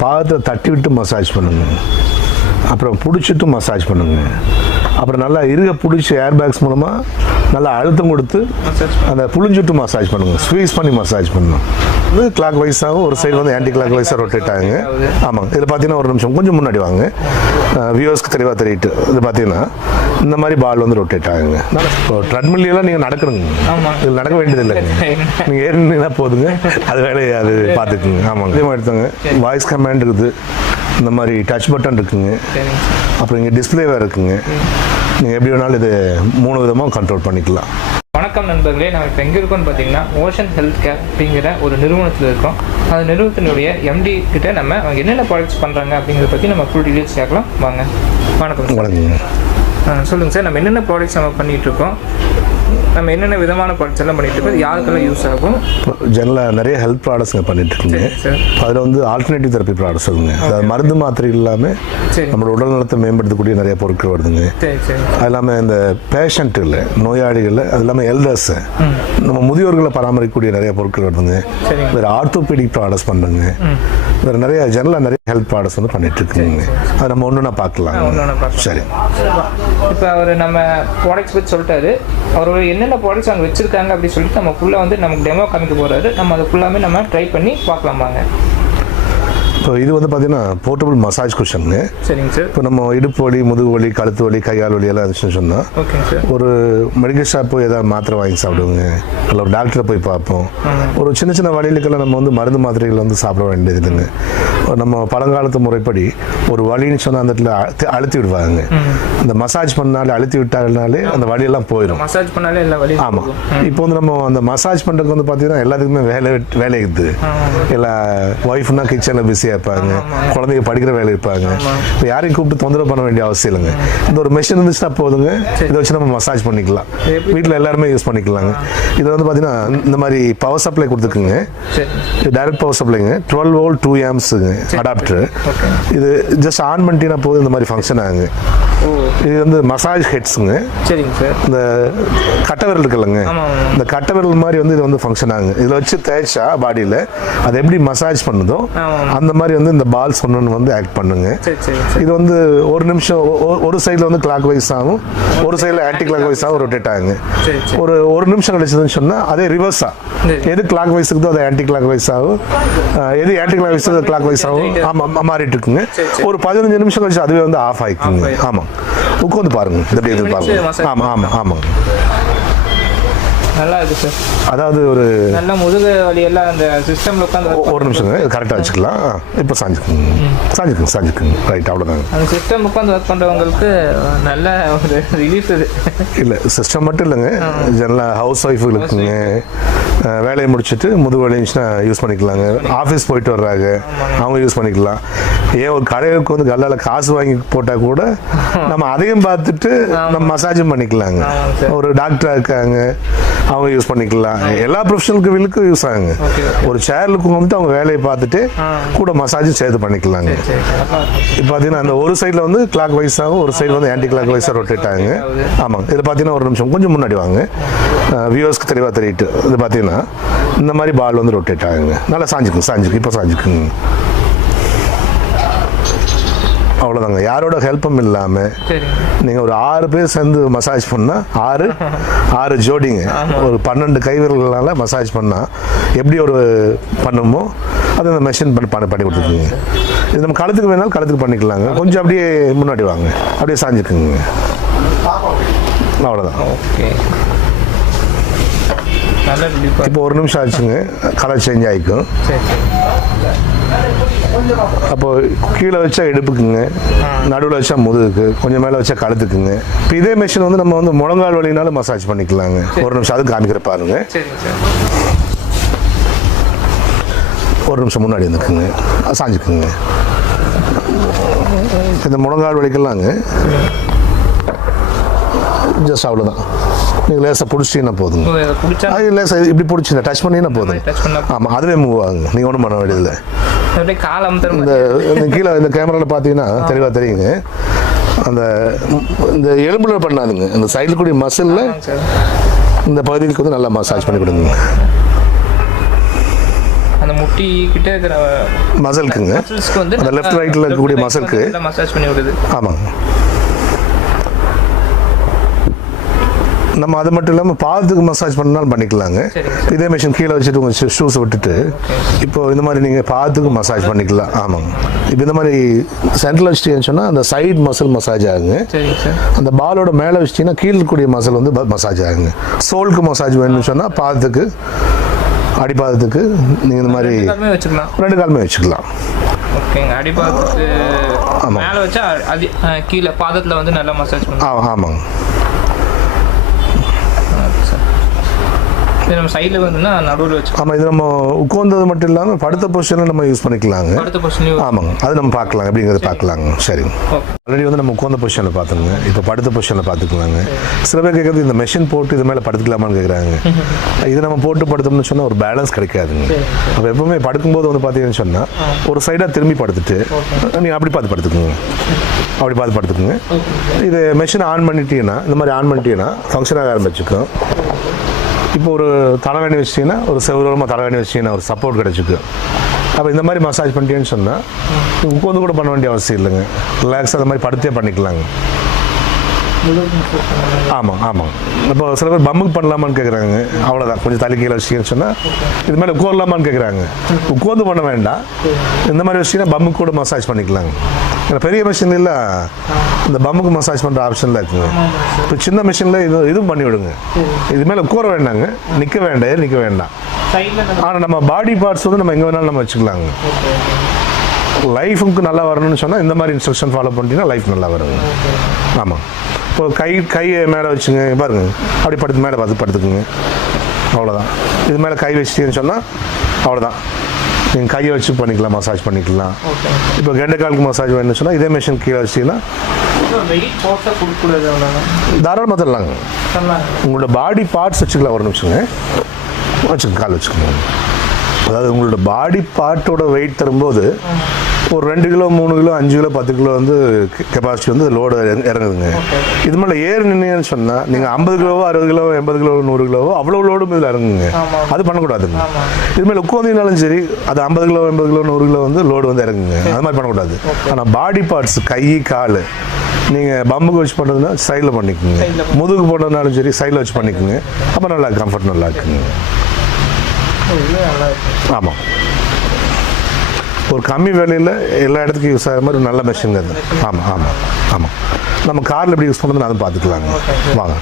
பாதத்தை தட்டி விட்டு மசாஜ் பண்ணுங்க, அப்புறம் பிடிச்சிட்டு மசாஜ் பண்ணுங்க, அப்புறம் நல்லா இருக பிடிச்சி ஏர் பேக்ஸ் மூலமாக நல்லா அழுத்தம் கொடுத்து அந்த புளிஞ்சுட்டு மசாஜ் பண்ணுங்க, ஸ்குவீஸ் பண்ணி மசாஜ் பண்ணணும். இது கிளாக் வைஸாகவும் ஒரு சைடு வந்து ஆன்டி கிளாக் வைஸாக ரொட்டேட் ஆகுங்க. ஆமாங்க, இதில் பார்த்தீங்கன்னா ஒரு நிமிஷம் கொஞ்சம் முன்னாடி வாங்க, வியூவர்ஸ்க்கு தெளிவாக தெரியிட்டு. இது பார்த்தீங்கன்னா இந்த மாதிரி பால் வந்து ரொட்டேட் ஆகுங்க. இப்போ ட்ரெட்மில்லாம் நீங்கள் நடக்கணுங்க, இதில் நடக்க வேண்டியது இல்லைங்க, நீங்கள் ஏறினா போதுங்க, அது வேலையை அது பார்த்துக்குங்க. ஆமாங்க, இதே மாதிரி எடுத்தாங்க. வாய்ஸ் கமாண்ட் இருக்குது, இந்த மாதிரி டச் பட்டன் இருக்குங்க, அப்புறம் இங்கே டிஸ்பிளே வேறு இருக்குங்க. நீங்கள் எப்படி வேணாலும் இது 3 விதமாக கண்ட்ரோல் பண்ணிக்கலாம். வணக்கம் நண்பர்களே, நம்ம இப்போ எங்கே இருக்கோம்னு பார்த்தீங்கன்னா ஓஷன் ஹெல்த் கேர் அப்படிங்கிற ஒரு நிறுவனத்தில் இருக்கோம். அந்த நிறுவனத்தினுடைய எம்டி கிட்ட நம்ம அவங்க என்னென்ன ப்ராடக்ட்ஸ் பண்ணுறாங்க அப்படிங்கிறத பற்றி நம்ம ஃபுல் டீட்டெயில்ஸ் கேட்கலாம். வாங்க. வணக்கம். வணக்கங்க. சொல்லுங்கள் சார், நம்ம என்னென்ன ப்ராடக்ட்ஸ் நம்ம பண்ணிகிட்ருக்கோம், நம்ம என்னென்ன விதமான ப்ராடக்ட்ஸ் எல்லாம் பண்ணிட்டு இருக்கோம், யாருக்கெல்லாம் யூஸ் ஆகும்? ஜெனரலாக நிறைய ஹெல்த் ப்ராடக்ட்ஸுங்க பண்ணிட்டு இருக்குங்க. அதில் வந்து ஆல்டர்னேட்டிவ் தெரப்பி ப்ராடக்ட்ஸ் வருதுங்க. அதாவது மருந்து மாத்திரை இல்லாமல் நம்மளோட உடல் நலத்தை மேம்படுத்தக்கூடிய நிறைய பொருட்கள் வருதுங்க. அது இல்லாமல் இந்த பேஷண்ட்டுகள், நோயாளிகள், அது இல்லாமல் எல்டர்ஸ், நம்ம முதியோர்களை பராமரிக்கக்கூடிய நிறைய பொருட்கள் வருதுங்க. வேறு ஆர்த்தோபெடிக் ப்ராடக்ட்ஸ் பண்ணுங்க. வேறு நிறைய ஜெனரலாக நிறைய ஹெல்த் ப்ராடக்ட்ஸ் வந்து பண்ணிட்டு இருக்குங்க. அது நம்ம ஒன்றுனா பார்க்கலாம். சரி, இப்போ அவர் நம்ம ப்ராடக்ட்ஸ் பற்றி சொல்லிட்டாரு. அவர் என்னென்ன ப்ராடக்ட்ஸ் அங்கே வச்சிருக்காங்க அப்படின்னு சொல்லிட்டு நம்ம ஃபுல்லாக வந்து நமக்கு டெமோ காமிக்க போகிறாரு. நம்ம அதை ஃபுல்லாமே நம்ம ட்ரை பண்ணி பார்க்கலாமாங்க. இப்போ இது வந்து பார்த்தீங்கன்னா போர்ட்டபிள் மசாஜ் குஷனுங்க. சரிங்க சார். இப்போ நம்ம இடுப்பு வலி, முதுகு வலி, கழுத்து வலி, கையால் வலி எல்லாம் இருந்துச்சுன்னு சொன்னால் ஓகேங்க சார், ஒரு மெடிக்கல் ஷாப் போய் ஏதாவது மாத்திரை வாங்கி சாப்பிடுவோங்க, இல்லை ஒரு டாக்டரை போய் பார்ப்போம். ஒரு சின்ன சின்ன வலிகளுக்கெல்லாம் நம்ம வந்து மருந்து மாத்திரைகள் வந்து சாப்பிட வேண்டியது இல்லைங்க. நம்ம பழங்காலத்து முறைப்படி ஒரு வலின்னு சொன்னால் அந்த இடத்துல அழுத்தி விடுவாங்க. அந்த மசாஜ் பண்ணாலே அழுத்தி விட்டாங்கனாலே அந்த வலியெல்லாம் போயிடும். மசாஜ் பண்ணாலே எல்லா வலி. ஆமாம். இப்போ வந்து நம்ம அந்த மசாஜ் பண்ணுறதுக்கு வந்து பார்த்தீங்கன்னா எல்லாத்துக்குமே வேலை இருக்குது. எல்லா ஒய்ஃப்னா கிச்சனில் பிஸியாக இருப்பாங்க, குழந்தைங்க படிக்கிற வேலை இருப்பாங்க. இப்போ யாரையும் கூப்பிட்டு தொந்தரவு பண்ண வேண்டிய அவசியம் இல்லைங்க. இந்த ஒரு மெஷின் இருந்துச்சுன்னா போதுங்க, இதை வச்சு நம்ம மசாஜ் பண்ணிக்கலாம். வீட்டில் எல்லாருமே யூஸ் பண்ணிக்கலாங்க. இது வந்து பார்த்தீங்கன்னா இந்த மாதிரி பவர் சப்ளை கொடுத்துருக்குங்க. டைரக்ட் பவர் சப்ளைங்க, 12 வோல்ட் 2 ஆம்ஸுங்க அடாப்டர். இது ஜஸ்ட் ஆன் பண்ணிட்டீங்கன்னா போதும், இந்த மாதிரி ஃபங்க்ஷன் ஆகுங்க. இது வந்து மசாஜ் ஹெட்ஸுங்க. சரிங்க சார். இந்த கட்டை விரல் இருக்குல்லங்க, இந்த கட்டை விரல் மாதிரி வந்து இது வந்து ஃபங்க்ஷன் ஆகுங்க. இதில் வச்சு தேய்ச்சா பாடியில் அது எப்படி மசாஜ் பண்ணுதோ அந்த மாதிரி வந்து இந்த பால்ஸ் ஒன்று வந்து ஆக்ட் பண்ணுங்க. இது வந்து ஒரு நிமிஷம் ஒரு சைடில் வந்து கிளாக் வைஸ் ஆகும், ஒரு சைடில் ஆன்டி கிளாக் வைஸ் ஆகும் ரொட்டேட் ஆகுங்க. ஒரு நிமிஷம் கழிச்சதுன்னு சொன்னால் அதே ரிவர்ஸா, எது கிளாக் வைஸ் இருக்குதோ அது ஆன்டி கிளாக் வைஸ் ஆகும், எது anticlockwise clockwise ஆகும். ஆமாம், மாறிட்டு இருக்குங்க. ஒரு 15 நிமிஷம் கழிச்சு அதுவே வந்து ஆஃப் ஆகிக்குங்க. ஆமாம், உட்காந்து பாருங்க, இந்த பாருங்க. ஆமாம் ஆமாம் ஆமாங்க, நல்லா இருக்கு சார். அதாவது ஒரு நல்ல முதுகு வலி எல்லாம் அந்த சிஸ்டம்ல உட்காந்து ஒரு நிமிஷங்க கரெக்டாக வச்சுக்கலாம். இப்போ சாஞ்சுக்குங்க ரைட், அவ்வளோதாங்க. அந்த சிஸ்டம் உட்காந்து ஒர்க் பண்ணுறவங்களுக்கு நல்ல ஒரு ரிலீஃப். இது இல்லை சிஸ்டம் மட்டும் இல்லைங்க, ஜெனரலாக ஹவுஸ் ஒய்ஃபுகளுக்குங்க வேலையை முடிச்சுட்டு முதுகு வலி இருந்துச்சுன்னா யூஸ் பண்ணிக்கலாங்க. ஆஃபீஸ் போயிட்டு வர்றாங்க, அவங்க யூஸ் பண்ணிக்கலாம். ஏன் ஒரு கடைகளுக்கு வந்து கல்லால் காசு வாங்கி போட்டால் கூட நம்ம அதையும் பார்த்துட்டு நம்ம மசாஜும் பண்ணிக்கலாங்க. ஒரு டாக்டராக இருக்காங்க, அவங்க யூஸ் பண்ணிக்கலாம். எல்லா ப்ரொஃபஷனலுக்கும் யூஸ் ஆகுங்க. ஒரு சேர்லுக்கு வந்து அவங்க வேலையை பார்த்துட்டு கூட மசாஜும் சேர்த்து பண்ணிக்கலாங்க. இப்போ பார்த்தீங்கன்னா அந்த ஒரு சைடில் வந்து கிளாக் வைஸாகவும் ஒரு சைடு வந்து ஆன்டி கிளாக் வைஸாக ரொட்டேட் ஆகுங்க. ஆமாங்க, இதில் பார்த்தீங்கன்னா ஒரு நிமிஷம் கொஞ்சம் முன்னாடி வாங்க, வியூவர்ஸ்க்கு தெளிவாக தெரியிட்டு. இது பார்த்தீங்கன்னா இந்த மாதிரி பால் வந்து ரொட்டேட் ஆகுங்க. நல்லா சாஞ்சுக்குங்க. இப்போ சாஞ்சுக்குங்க, அவ்வளோதாங்க. யாரோட ஹெல்ப்பும் இல்லாமல் நீங்கள் ஒரு 6 பேர் சேர்ந்து மசாஜ் பண்ணால் 6 ஜோடிங்க, ஒரு 12 கைவிரல்களால் மசாஜ் பண்ணால் எப்படி ஒரு பண்ணுமோ அதை அந்த மெஷின் பண்ணி கொடுத்துருக்குங்க. இது நம்ம கழுத்துக்கு வேணாலும் கழுத்துக்கு பண்ணிக்கலாங்க. கொஞ்சம் அப்படியே முன்னாடி வாங்க, அப்படியே சாஞ்சுக்குங்க, அவ்வளோதான். ஓகே, இப்போ ஒரு நிமிஷம் ஆச்சுங்க, கலர் சேஞ்ச் ஆகிக்கும். அப்போ கீழே வச்சா இடுப்புக்குங்க, நடுவில் வச்சா முதுகுக்கு, கொஞ்சம் மேலே வச்சா கழுத்துக்குங்க. இப்போ இதே மிஷின் வந்து நம்ம வந்து முழங்கால் வலினாலும் மசாஜ் பண்ணிக்கலாங்க. ஒரு நிமிஷம் அது காமிக்கிற பாருங்க. ஒரு நிமிஷம் முன்னாடி வந்துக்குங்க, சாஞ்சுக்குங்க. இந்த முழங்கால் வலிக்கலாங்க ஜஸ்ட் அவ்வளோதான். நீங்கள் லேசாக பிடிச்சிங்கன்னா போதுங்க. அது லேசாக இப்படி பிடிச்சிங்க டச் பண்ணிங்கன்னா போதுங்க. ஆமாம், அதுவே மூவ் ஆகுங்க, நீங்கள் ஒன்றும் பண்ண வேண்டியதில்லை. இந்த கீழே இந்த கேமராவில் பார்த்தீங்கன்னா தெளிவாக தெரியுங்க. இந்த எலும்புல பண்ணாதுங்க, இந்த சைடில் கூடிய மசிலில் இந்த பகுதிக்கு வந்து நல்லா மசாஜ் பண்ணி கொடுங்க. அந்த 50 கிட்ட இருக்கிற மசிலுக்குங்க, மசில்ஸ்க்கு வந்து அந்த லெஃப்ட் ரைட்டில் இருக்கக்கூடிய மசிலுக்கு மசாஜ் பண்ணி விடுது. ஆமாங்க. நம்ம அது மட்டும் இல்லாமல் பாதத்துக்கு மசாஜ் பண்ணாலும் பண்ணிக்கலாங்க. இதே மிஷின் கீழே வச்சுட்டு உங்கள் ஷூஸை விட்டுட்டு இப்போ இந்த மாதிரி நீங்கள் பாதத்துக்கு மசாஜ் பண்ணிக்கலாம். ஆமாங்க. இப்போ இந்த மாதிரி சென்ட்ரல் வச்சிட்டீங்கன்னு சொன்னால் அந்த சைடு மசில் மசாஜ் ஆகுங்க. அந்த பாலோட மேலே வச்சிட்டிங்கன்னா கீழே இருக்கக்கூடிய மசில் வந்து மசாஜ் ஆகுங்க. சோலுக்கு மசாஜ் வேணும்னு சொன்னால் பாதத்துக்கு, அடிப்பாதத்துக்கு நீங்கள் இந்த மாதிரி 2 காலுமே வச்சுக்கலாம். ஓகேங்க. அடிப்பாதத்துக்கு மேலே வச்சா கீழே பாதத்தில் வந்து நல்லா மசாஜ் பண்ணுவோம். ஆமாங்க. இது நம்ம சைடில் வந்துன்னா நடுவில் வச்சு. ஆமாம், இது நம்ம உட்கார்ந்தது மட்டும் இல்லாமல் படுத்த பொசிஷனில் நம்ம யூஸ் பண்ணிக்கலாங்க. படுத்த பொசிஷன். ஆமாங்க, அது நம்ம பார்க்கலாம் எப்படிங்கிறத பார்க்கலாங்க. சரிங்க. ஆல்ரெடி வந்து நம்ம உட்கார்ந்த பொசிஷனில் பார்த்துங்க, இப்போ படுத்த பொசிஷனில் பார்த்துக்கலாங்க. சில பேர் கேட்குறது இந்த மெஷின் போட்டு இது மேலே படுத்துக்கலாமான்னு கேட்குறாங்க. இது நம்ம போட்டு படுத்தோம்னு சொன்னால் ஒரு பேலன்ஸ் கிடைக்காதுங்க. அப்போ எப்பவுமே படுக்கும்போது வந்து பார்த்தீங்கன்னு சொன்னால் ஒரு சைடாக திரும்பி படுத்துட்டு நீங்கள் அப்படி பார்த்து படுத்துக்குங்க, அப்படி பார்த்து படுத்துக்குங்க. இது மெஷினை ஆன் பண்ணிட்டீங்கன்னா, இந்த மாதிரி ஆன் பண்ணிட்டீங்கன்னா ஃபங்க்ஷன் ஆக ஆரம்பிச்சுக்கும். இப்போ ஒரு தலைவணி வச்சிட்டிங்கன்னா, ஒரு செவ்வரமாக தலைவணி வச்சிட்டிங்கன்னா ஒரு சப்போர்ட் கிடச்சிக்கும். அப்போ இந்த மாதிரி மசாஜ் பண்ணிட்டேன்னு சொன்னால் உட்காந்து கூட பண்ண வேண்டிய அவசியம் இல்லைங்க. ரிலாக்ஸாக அந்த மாதிரி படுத்தே பண்ணிக்கலாங்க. ஆமாம் ஆமாம். இப்போ சில பேர் பம்முக்கு பண்ணலாமான்னு கேட்குறாங்க. அவ்வளோதான், கொஞ்சம் தலை கீழே வச்சிங்கன்னு சொன்னால் இது மேலே உட்காரலாமான்னு கேட்குறாங்க. உட்காந்து பண்ண வேண்டாம், இந்த மாதிரி வச்சிங்கன்னா பம்முக்கு கூட மசாஜ் பண்ணிக்கலாங்க. பெரிய மிஷினில் இந்த பம்முக்கு மசாஜ் பண்ணுற ஆப்ஷனில் இருக்குங்க. இப்போ சின்ன மிஷினில் இதுவும் பண்ணி விடுங்க. இது மேலே உட்கார வேண்டாங்க, நிற்க வேண்டாம். ஆனால் நம்ம பாடி பார்ட்ஸ் வந்து நம்ம எங்கே வேணாலும் நம்ம வச்சுக்கலாங்க. லைஃபுக்கு நல்லா வரணும்னு சொன்னால் இந்த மாதிரி இன்ஸ்ட்ரக்ஷன் ஃபாலோ பண்ணிட்டீங்கன்னா லைஃப் நல்லா வருங்க. ஆமாம். இப்போ கையை மேலே வச்சுங்க, பாருங்க, அப்படி படுத்து மேலே பார்த்து படுத்துக்குங்க. அவ்வளோதான். இது மேலே கை வச்சிட்டீங்கன்னு சொன்னால் அவ்வளோதான், நீங்கள் கையை வச்சு பண்ணிக்கலாம், மசாஜ் பண்ணிக்கலாம். இப்போ கெண்டைக்காலுக்கு மசாஜ் வேணும்னு சொன்னால் இதே மிஷின் கீழே வச்சிட்டிங்கன்னா தாராளமாக தரலாங்க. உங்களோட பாடி பார்ட்ஸ் வச்சுக்கலாம். ஒரு நிமிஷங்க வச்சுக்கோங்க, கால் வச்சுக்கோங்க. அதாவது உங்களோட பாடி பார்ட்டோட வெயிட் தரும்போது ஒரு 2 கிலோ 3 கிலோ 5 கிலோ 10 கிலோ வந்து கெப்பாசிட்டி வந்து லோடு இறங்குதுங்க. இது மேலே ஏறு நின்னீங்கன்னு சொன்னால் நீங்கள் 50 கிலோவோ 60 கிலோ 80 கிலோ 100 கிலோவோ அவ்வளோ லோடும் இதில் இறங்குங்க. அது பண்ணக்கூடாதுங்க. இது மேலே உட்காந்தினாலும் சரி, அது 50 கிலோ 80 கிலோ 100 கிலோ வந்து லோடு வந்து இறங்குங்க. அது மாதிரி பண்ணக்கூடாது. ஆனால் பாடி பார்ட்ஸ் கை கால் நீங்கள் பம்புக்கு வச்சு பண்ணுறதுனா சைடில் பண்ணிக்கோங்க. முதுகு போடுறதுனாலும் சரி சைடில் வச்சு பண்ணிக்கோங்க. அப்போ நல்லா கம்ஃபர்ட் நல்லா இருக்குங்க. ஆமாம். ஒரு கம்மி விலையில் எல்லா இடத்துக்கும் யூஸ் ஆகிற மாதிரி ஒரு நல்ல மிஷின் அது. ஆமாம். நம்ம காரில் எப்படி யூஸ் பண்ணுறதுன்னு அதுவும் பார்த்துக்கலாங்க. வாங்க.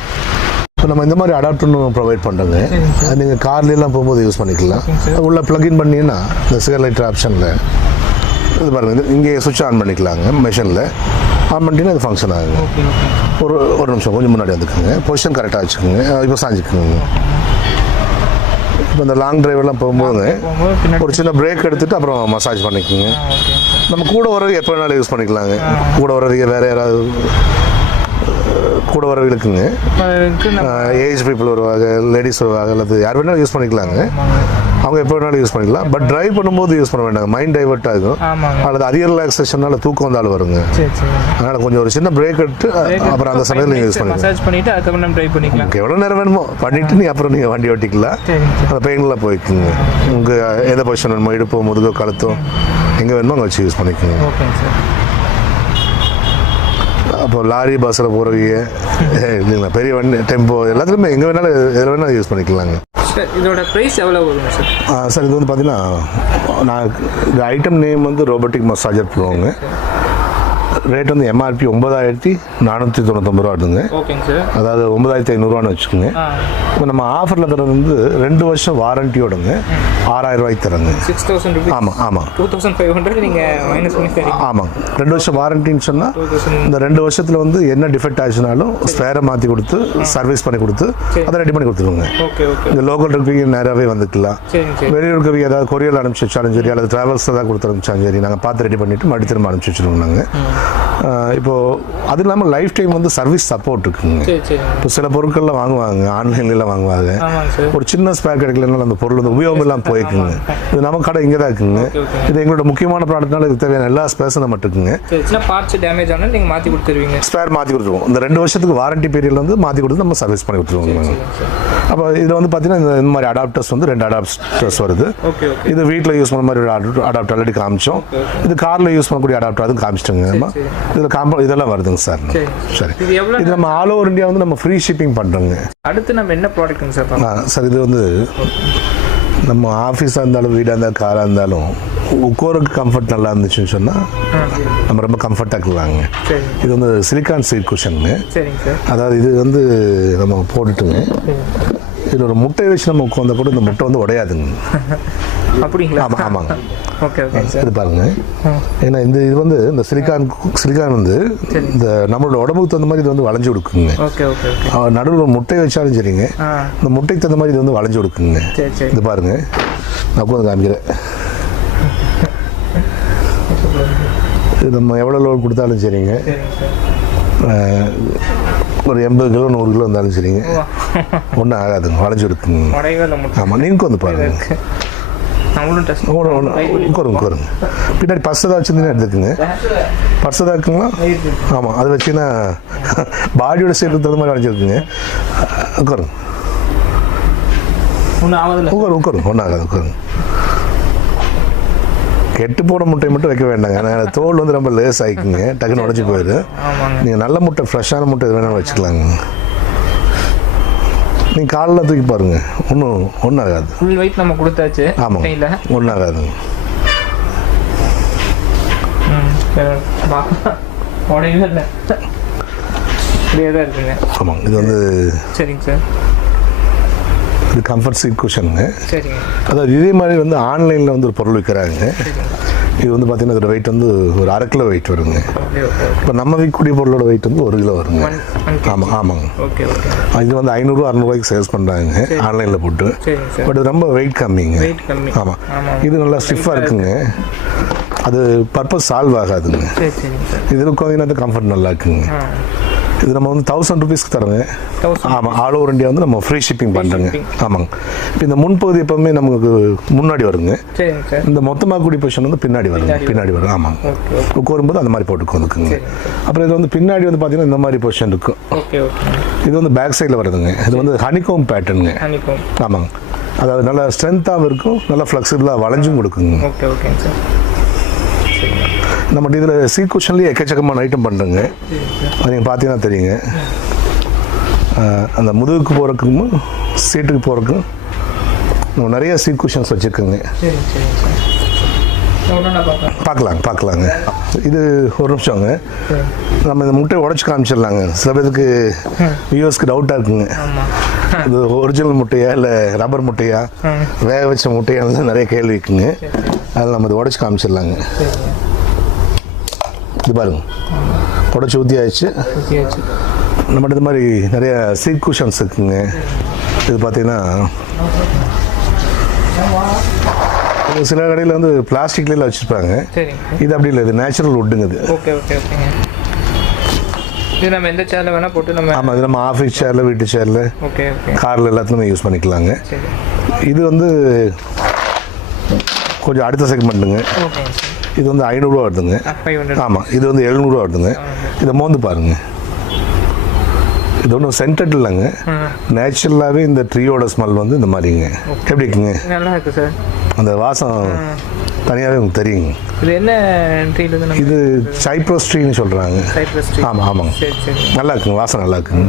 இப்போ நம்ம இந்த மாதிரி அடாப்டர்னு ப்ரொவைட் பண்ணுறோங்க. அது நீங்கள் கார்லாம் போகும்போது யூஸ் பண்ணிக்கலாம். உள்ள ப்ளக்இன் பண்ணிங்கன்னா இந்த சிகர் லைட்டர் ஆப்ஷனில் இது பாருங்கள், இங்கே சுவிட்ச் ஆன் பண்ணிக்கலாங்க. மிஷினில் ஆன் பண்ணிட்டீங்கன்னா இது ஃபங்க்ஷன் ஆகுங்க. ஒரு நிமிஷம் கொஞ்சம் முன்னாடி வந்துக்குங்க. பொசிஷன் கரெக்டாக வச்சுக்கோங்க. இப்போ சாஞ்சிக்குங்க. இப்போ இந்த லாங் டிரைவெல்லாம் போகும்போது ஒரு சின்ன பிரேக் எடுத்துகிட்டு அப்புறம் மசாஜ் பண்ணிக்கோங்க. நம்ம கூட வரது எப்போ வேணாலும் யூஸ் பண்ணிக்கலாங்க. கூட வரதுக்கு வேறு யாராவது கூட வரவங்களுக்குங்க, ஏஜ் பீப்புள் வருவாங்க, லேடிஸ் வருவாங்க, அல்லது யார் வேணாலும் யூஸ் பண்ணிக்கலாங்க. அவங்க எப்போ வேணாலும் யூஸ் பண்ணிக்கலாம். பட் டிரைவ் பண்ணும்போது யூஸ் பண்ண வேண்டாங்க, மைண்ட் டைவர்ட் ஆகும். அல்லது அதிக ரிலாக்ஸேஷனால தூக்கம் வந்தாலும் வருங்க. அதனால் கொஞ்சம் ஒரு சின்ன பிரேக் எடுத்து அப்புறம் அந்த சமயத்தில் நீங்கள் யூஸ் பண்ணிக்கலாம். எவ்வளோ நேரம் வேணுமோ பண்ணிவிட்டு நீங்கள் அப்புறம் நீங்கள் வண்டி ஓட்டிக்கலாம். அந்த பெயின்லாம் போய்க்குங்க. உங்கள் எந்த பொசிஷன் வேணுமோ, இடுப்போ முதுகோ கழுத்தோ எங்கே வேணுமோ அங்கே வச்சு யூஸ் பண்ணிக்கோங்க. அப்போ லாரி பஸ்ஸில் போகிறவங்க இல்லைங்களா, பெரிய வண்டி டெம்போ எல்லாத்துலேயுமே எங்கே வேணாலும் எதில் வேணாலும் யூஸ் பண்ணிக்கலாங்க. இதோட ப்ரைஸ் எவ்வளோ வரும் சார்? சார் இது வந்து பார்த்தீங்கன்னா, நான் இந்த ஐட்டம் நேம் வந்து ரோபோட்டிக் மசாஜர் ப்ரோங்க. ரேட் வந்து எம்ஆர்பி 9499 ரூபா வருதுங்க. ஓகேங்க சார். அதாவது 9500 வச்சுக்கோங்க. இப்போ நம்ம ஆஃபரில் தரது வந்து 2 வருஷம் வாரண்டியோடுங்க 6000 ரூபாய்க்கு தரங்க. 6000 rupees. ஆமாம் 2500 நீங்கள் மைனஸ் பண்ணி தரீங்க. ஆமாம். 2 வருஷம் வாரண்டின்னு சொன்னால் இந்த 2 வருஷத்தில் வந்து என்ன டிஃபெக்ட் ஆச்சுனாலும் ஸ்பேரை மாற்றி கொடுத்து சர்வீஸ் பண்ணி கொடுத்து அதை ரெடி பண்ணி கொடுத்துருவோங்க. இந்த லோக்கல் இருக்கவங்க நேராகவே வந்துக்கலாம். வெளியூர் இருக்கவங்க ஏதாவது கொரியரில் அனுப்பிச்சி வச்சாலும் சரி, அல்லது ட்ராவல்ஸ் ஏதாவது கொடுத்து அனுப்பிச்சாலும் சரி, நாங்கள் பார்த்து ரெடி பண்ணிவிட்டு மறுபடியும் திரும்ப அனுப்பிச்சி வச்சுருவோம். நாங்கள் இப்போது அது இல்லாமல் லைஃப் டைம் வந்து சர்வீஸ் சப்போர்ட் இருக்குங்க. சரி சரி. இப்போ சில பொருட்கள்லாம் வாங்குவாங்க, ஆன்லைன்லாம் வாங்குவாங்க, ஆமாங்க சார். ஒரு சின்ன ஸ்பேர் கிடைக்கலனால அந்த பொருள் வந்து உபயோகம் இல்லாமல் போயிருக்குங்க. இது நம்ம கடை இங்கே தான் இருக்குங்க. இது எங்களோட முக்கியமான ப்ராடக்ட்னால இது தேவையான எல்லா ஸ்பேர்ஸும் நம்ம இருக்குங்க. சரி, சின்ன பார்ட்ஸ் டேமேஜ் ஆனால் நீங்கள் மாற்றி கொடுத்துருவீங்க. ஸ்பேர் மாற்றி கொடுத்துருவோம். இந்த 2 வருஷத்துக்கு வாரண்டி பீரியடில் வந்து மாற்றி கொடுத்து நம்ம சர்வீஸ் பண்ணி கொடுத்துருவோங்க. அப்போ இதில் வந்து பார்த்தீங்கன்னா இந்த மாதிரி அடாப்டர்ஸ் வந்து 2 அடாப்டர்ஸ் வருது. Okay okay. இது வீட்டில் யூஸ் பண்ண மாதிரி அடாப்டர் ஆல்ரெடி காமிச்சோம். இது காரில் யூஸ் பண்ணக்கூடிய அடாப்டர் அதுவும் காமிச்சிட்டோங்க. நம்ம இதில் இதெல்லாம் வருதுங்க சார். சரி, இது எவ்வளோ? இது நம்ம ஆல் ஓவர் இந்தியா வந்து நம்ம ஃப்ரீ ஷிப்பிங் பண்ணுறோங்க. அடுத்து நம்ம என்ன ப்ராடக்ட்டுங்க சார்? சார் இது வந்து நம்ம ஆஃபீஸாக இருந்தாலும் வீடாக இருந்தாலும் காராக இருந்தாலும் உட்காருக்கு கம்ஃபர்ட் நல்லா இருந்துச்சுன்னு சொன்னால் நம்ம ரொம்ப கம்ஃபர்ட்டாக இருக்கலாங்க. சரி. இது வந்து சிலிக்கான் சீட் குஷனுங்க. சரிங்க சார். அதாவது இது வந்து நம்ம போட்டுட்டுங்க, இதில் ஒரு முட்டை வச்சு நம்ம உட்காந்தா கூட இந்த முட்டை வந்து உடையாதுங்க. அப்படிங்களா? ஆமாம் ஆமாங்க. Okay okay sir. இது பாருங்க, ஏன்னா இது வந்து இந்த சிலிக்கான் வந்து இந்த நம்மளோட உடம்புக்கு தகுந்த மாதிரி இது வந்து வளைஞ்சு கொடுக்குங்க. Okay okay okay. நடுவில் ஒரு முட்டை வச்சாலும் சரிங்க, இந்த முட்டைக்கு தகுந்த மாதிரி இது வந்து வளைஞ்சு கொடுக்குங்க. சரி சரி. இது பாருங்க, நான் உட்காந்து காமிக்கிறேன். இது நம்ம எவ்வளோ லோன் கொடுத்தாலும் சரிங்க, ஒரு 80 கிலோ 100 கிலோ இருந்தாலும் சரிங்க, ஒன்றும் ஆகாதுங்க, வளைஞ்சு கொடுக்குங்க. ஆமாம், நீங்கள் வந்து பாருங்க. உட்காருங்க. பின்னாடி பர்ஸ் ஏதாவது வச்சுருந்தீங்கன்னா எடுத்துக்குங்க. பர்ஸ் ஏதாவது இருக்குங்களா? ஆமாம், அது வச்சுன்னா பாடியோட சேர்த்து தகுந்த மாதிரி வளைஞ்சிருக்குங்க. உட்காருங்க. உட்காருங்க, ஒன்றும் ஆகாது. உட்காருங்க. கெட்டு போன முட்டை மட்டும் வைக்க வேண்டாங்க, ஆனால் தோல் வந்து ரொம்ப லேஸ் ஆகிக்குங்க, டக்குன்னு உடஞ்சி போயிடுது. நீங்கள் நல்ல முட்டை, ஃப்ரெஷ்ஷான முட்டை இது வேணாலும் வச்சுக்கலாங்க. நீங்கள் காலில் தூக்கி பாருங்க, ஒன்றும் ஆகாது. ஃபுல் வெயிட் நம்ம கொடுத்தாச்சு. ஆமாம், ஒன்றும் ஆகாதுங்க. உடையவே இல்லை, இப்படியே தான் இருக்குங்க. ஆமாங்க, இது வந்து சரிங்க சார். இது கம்ஃபர்ட் சீட் குஷனுங்க. சரிங்க. அதாவது இதே மாதிரி வந்து ஆன்லைனில் வந்து ஒரு பொருள் விற்கிறாங்க. இது வந்து பார்த்தீங்கன்னா இதோட வெயிட் வந்து ஒரு 1/2 கிலோ வெயிட் வருங்க. இப்போ நம்ம விற்கக்கூடிய பொருளோட வெயிட் வந்து 1 கிலோ வருங்க. ஆமாங்க. Okay okay. இது வந்து 500-600 சேல்ஸ் பண்ணுறாங்க ஆன்லைனில் போட்டு. பட் இது ரொம்ப வெயிட் கம்மிங்க. ஆமாம், இது நல்லா ஸ்டிஃபாக இருக்குங்க. அது பர்பஸ் சால்வ் ஆகாதுங்க. இதில் உட்காந்து கம்ஃபர்ட் நல்லா இருக்குங்க. இது நம்ம வந்து 1000 ருபீஸ்க்கு தரோங்க. ஆமாம், ஆல் ஓவர் இந்தியா வந்து நம்ம ஃப்ரீ ஷிப்பிங் பண்ணுறோங்க. ஆமாங்க. இப்போ இந்த முன்பகுதி எப்பவுமே நமக்கு முன்னாடி வருங்க, இந்த மொத்தமாக கூடிய பொசிஷன் வந்து பின்னாடி வரும். ஆமாங்க, உட்காரும்போது அந்த மாதிரி போட்டு வந்துக்குங்க. அப்புறம் இது வந்து பின்னாடி வந்து பார்த்தீங்கன்னா இந்த மாதிரி பொசிஷன் இருக்கும். இது வந்து பேக் சைடில் வருதுங்க. இது வந்து ஹனிகோம் பேட்டர்னுங்க. ஆமாங்க, அதாவது நல்லா ஸ்ட்ரென்த்தாகவும் இருக்கும், நல்லா ஃப்ளெக்சிபிளாக வளைஞ்சும் கொடுக்குங்க. நம்ம இதில் சீட் குஷன்லேயே எக்கச்சக்கமான ஐட்டம் பண்ணுறோங்க. அது நீங்கள் பார்த்தீங்கன்னா தெரியுங்க. அந்த முதுகுக்கு போகிறதுக்கும் சீட்டுக்கு போகிறதுக்கும் நம்ம நிறைய சீட் குஷன்ஸ் வச்சுருக்கோங்க. பார்க்கலாங்க. இது ஒரு நிமிஷங்க, நம்ம இந்த முட்டையை உடச்சி காமிச்சிடலாங்க. சில பேருக்கு வியூவர்ஸ்க்கு டவுட்டாக இருக்குங்க, இது ஒரிஜினல் முட்டையா இல்லை ரப்பர் முட்டையா, வேக வச்ச முட்டையா, நிறைய கேள்வி இருக்குங்க. அதில் நம்ம இதை உடச்சி காமிச்சிடலாங்க. இது பாருங்க, உடச்சி ஊற்றி ஆயிடுச்சு. நம்மகிட்ட இது மாதிரி நிறைய சீட் குஷன்ஸ் இருக்குங்க. இது பார்த்தீங்கன்னா சில கடையில் வந்து பிளாஸ்டிக்லாம் வச்சுருப்பாங்க. இது அப்படி இல்லை, இது நேச்சுரல் வுட்டுங்க. இது நம்ம எந்த சேர்ல வேணா போட்டு நம்ம ஆமாம், இது நம்ம ஆஃபீஸ் சேரில், வீட்டு சேரில், காரில் எல்லாத்துலையுமே யூஸ் பண்ணிக்கலாங்க. இது வந்து கொஞ்சம் அடுத்த செக்மெண்ட்டுங்க. இது வந்து 500 ரூபா வருதுங்க. ஆமாம், இது வந்து 700 ரூபா வருதுங்க. இதை மோந்து பாருங்க. இது ஒன்றும் சென்டட் இல்லைங்க, நேச்சுரலாகவே இந்த ட்ரீயோட ஸ்மெல் வந்து இந்த மாதிரிங்க. எப்படி இருக்குங்க? நல்லா இருக்கு சார். அந்த வாசம் தனியாகவே உங்களுக்கு தெரியுங்க. இது என்ன ட்ரீ? இது சைப்ரஸ் ட்ரீன்னு சொல்கிறாங்க. ஆமாங்க. நல்லா இருக்குங்க, வாசம் நல்லா இருக்குங்க.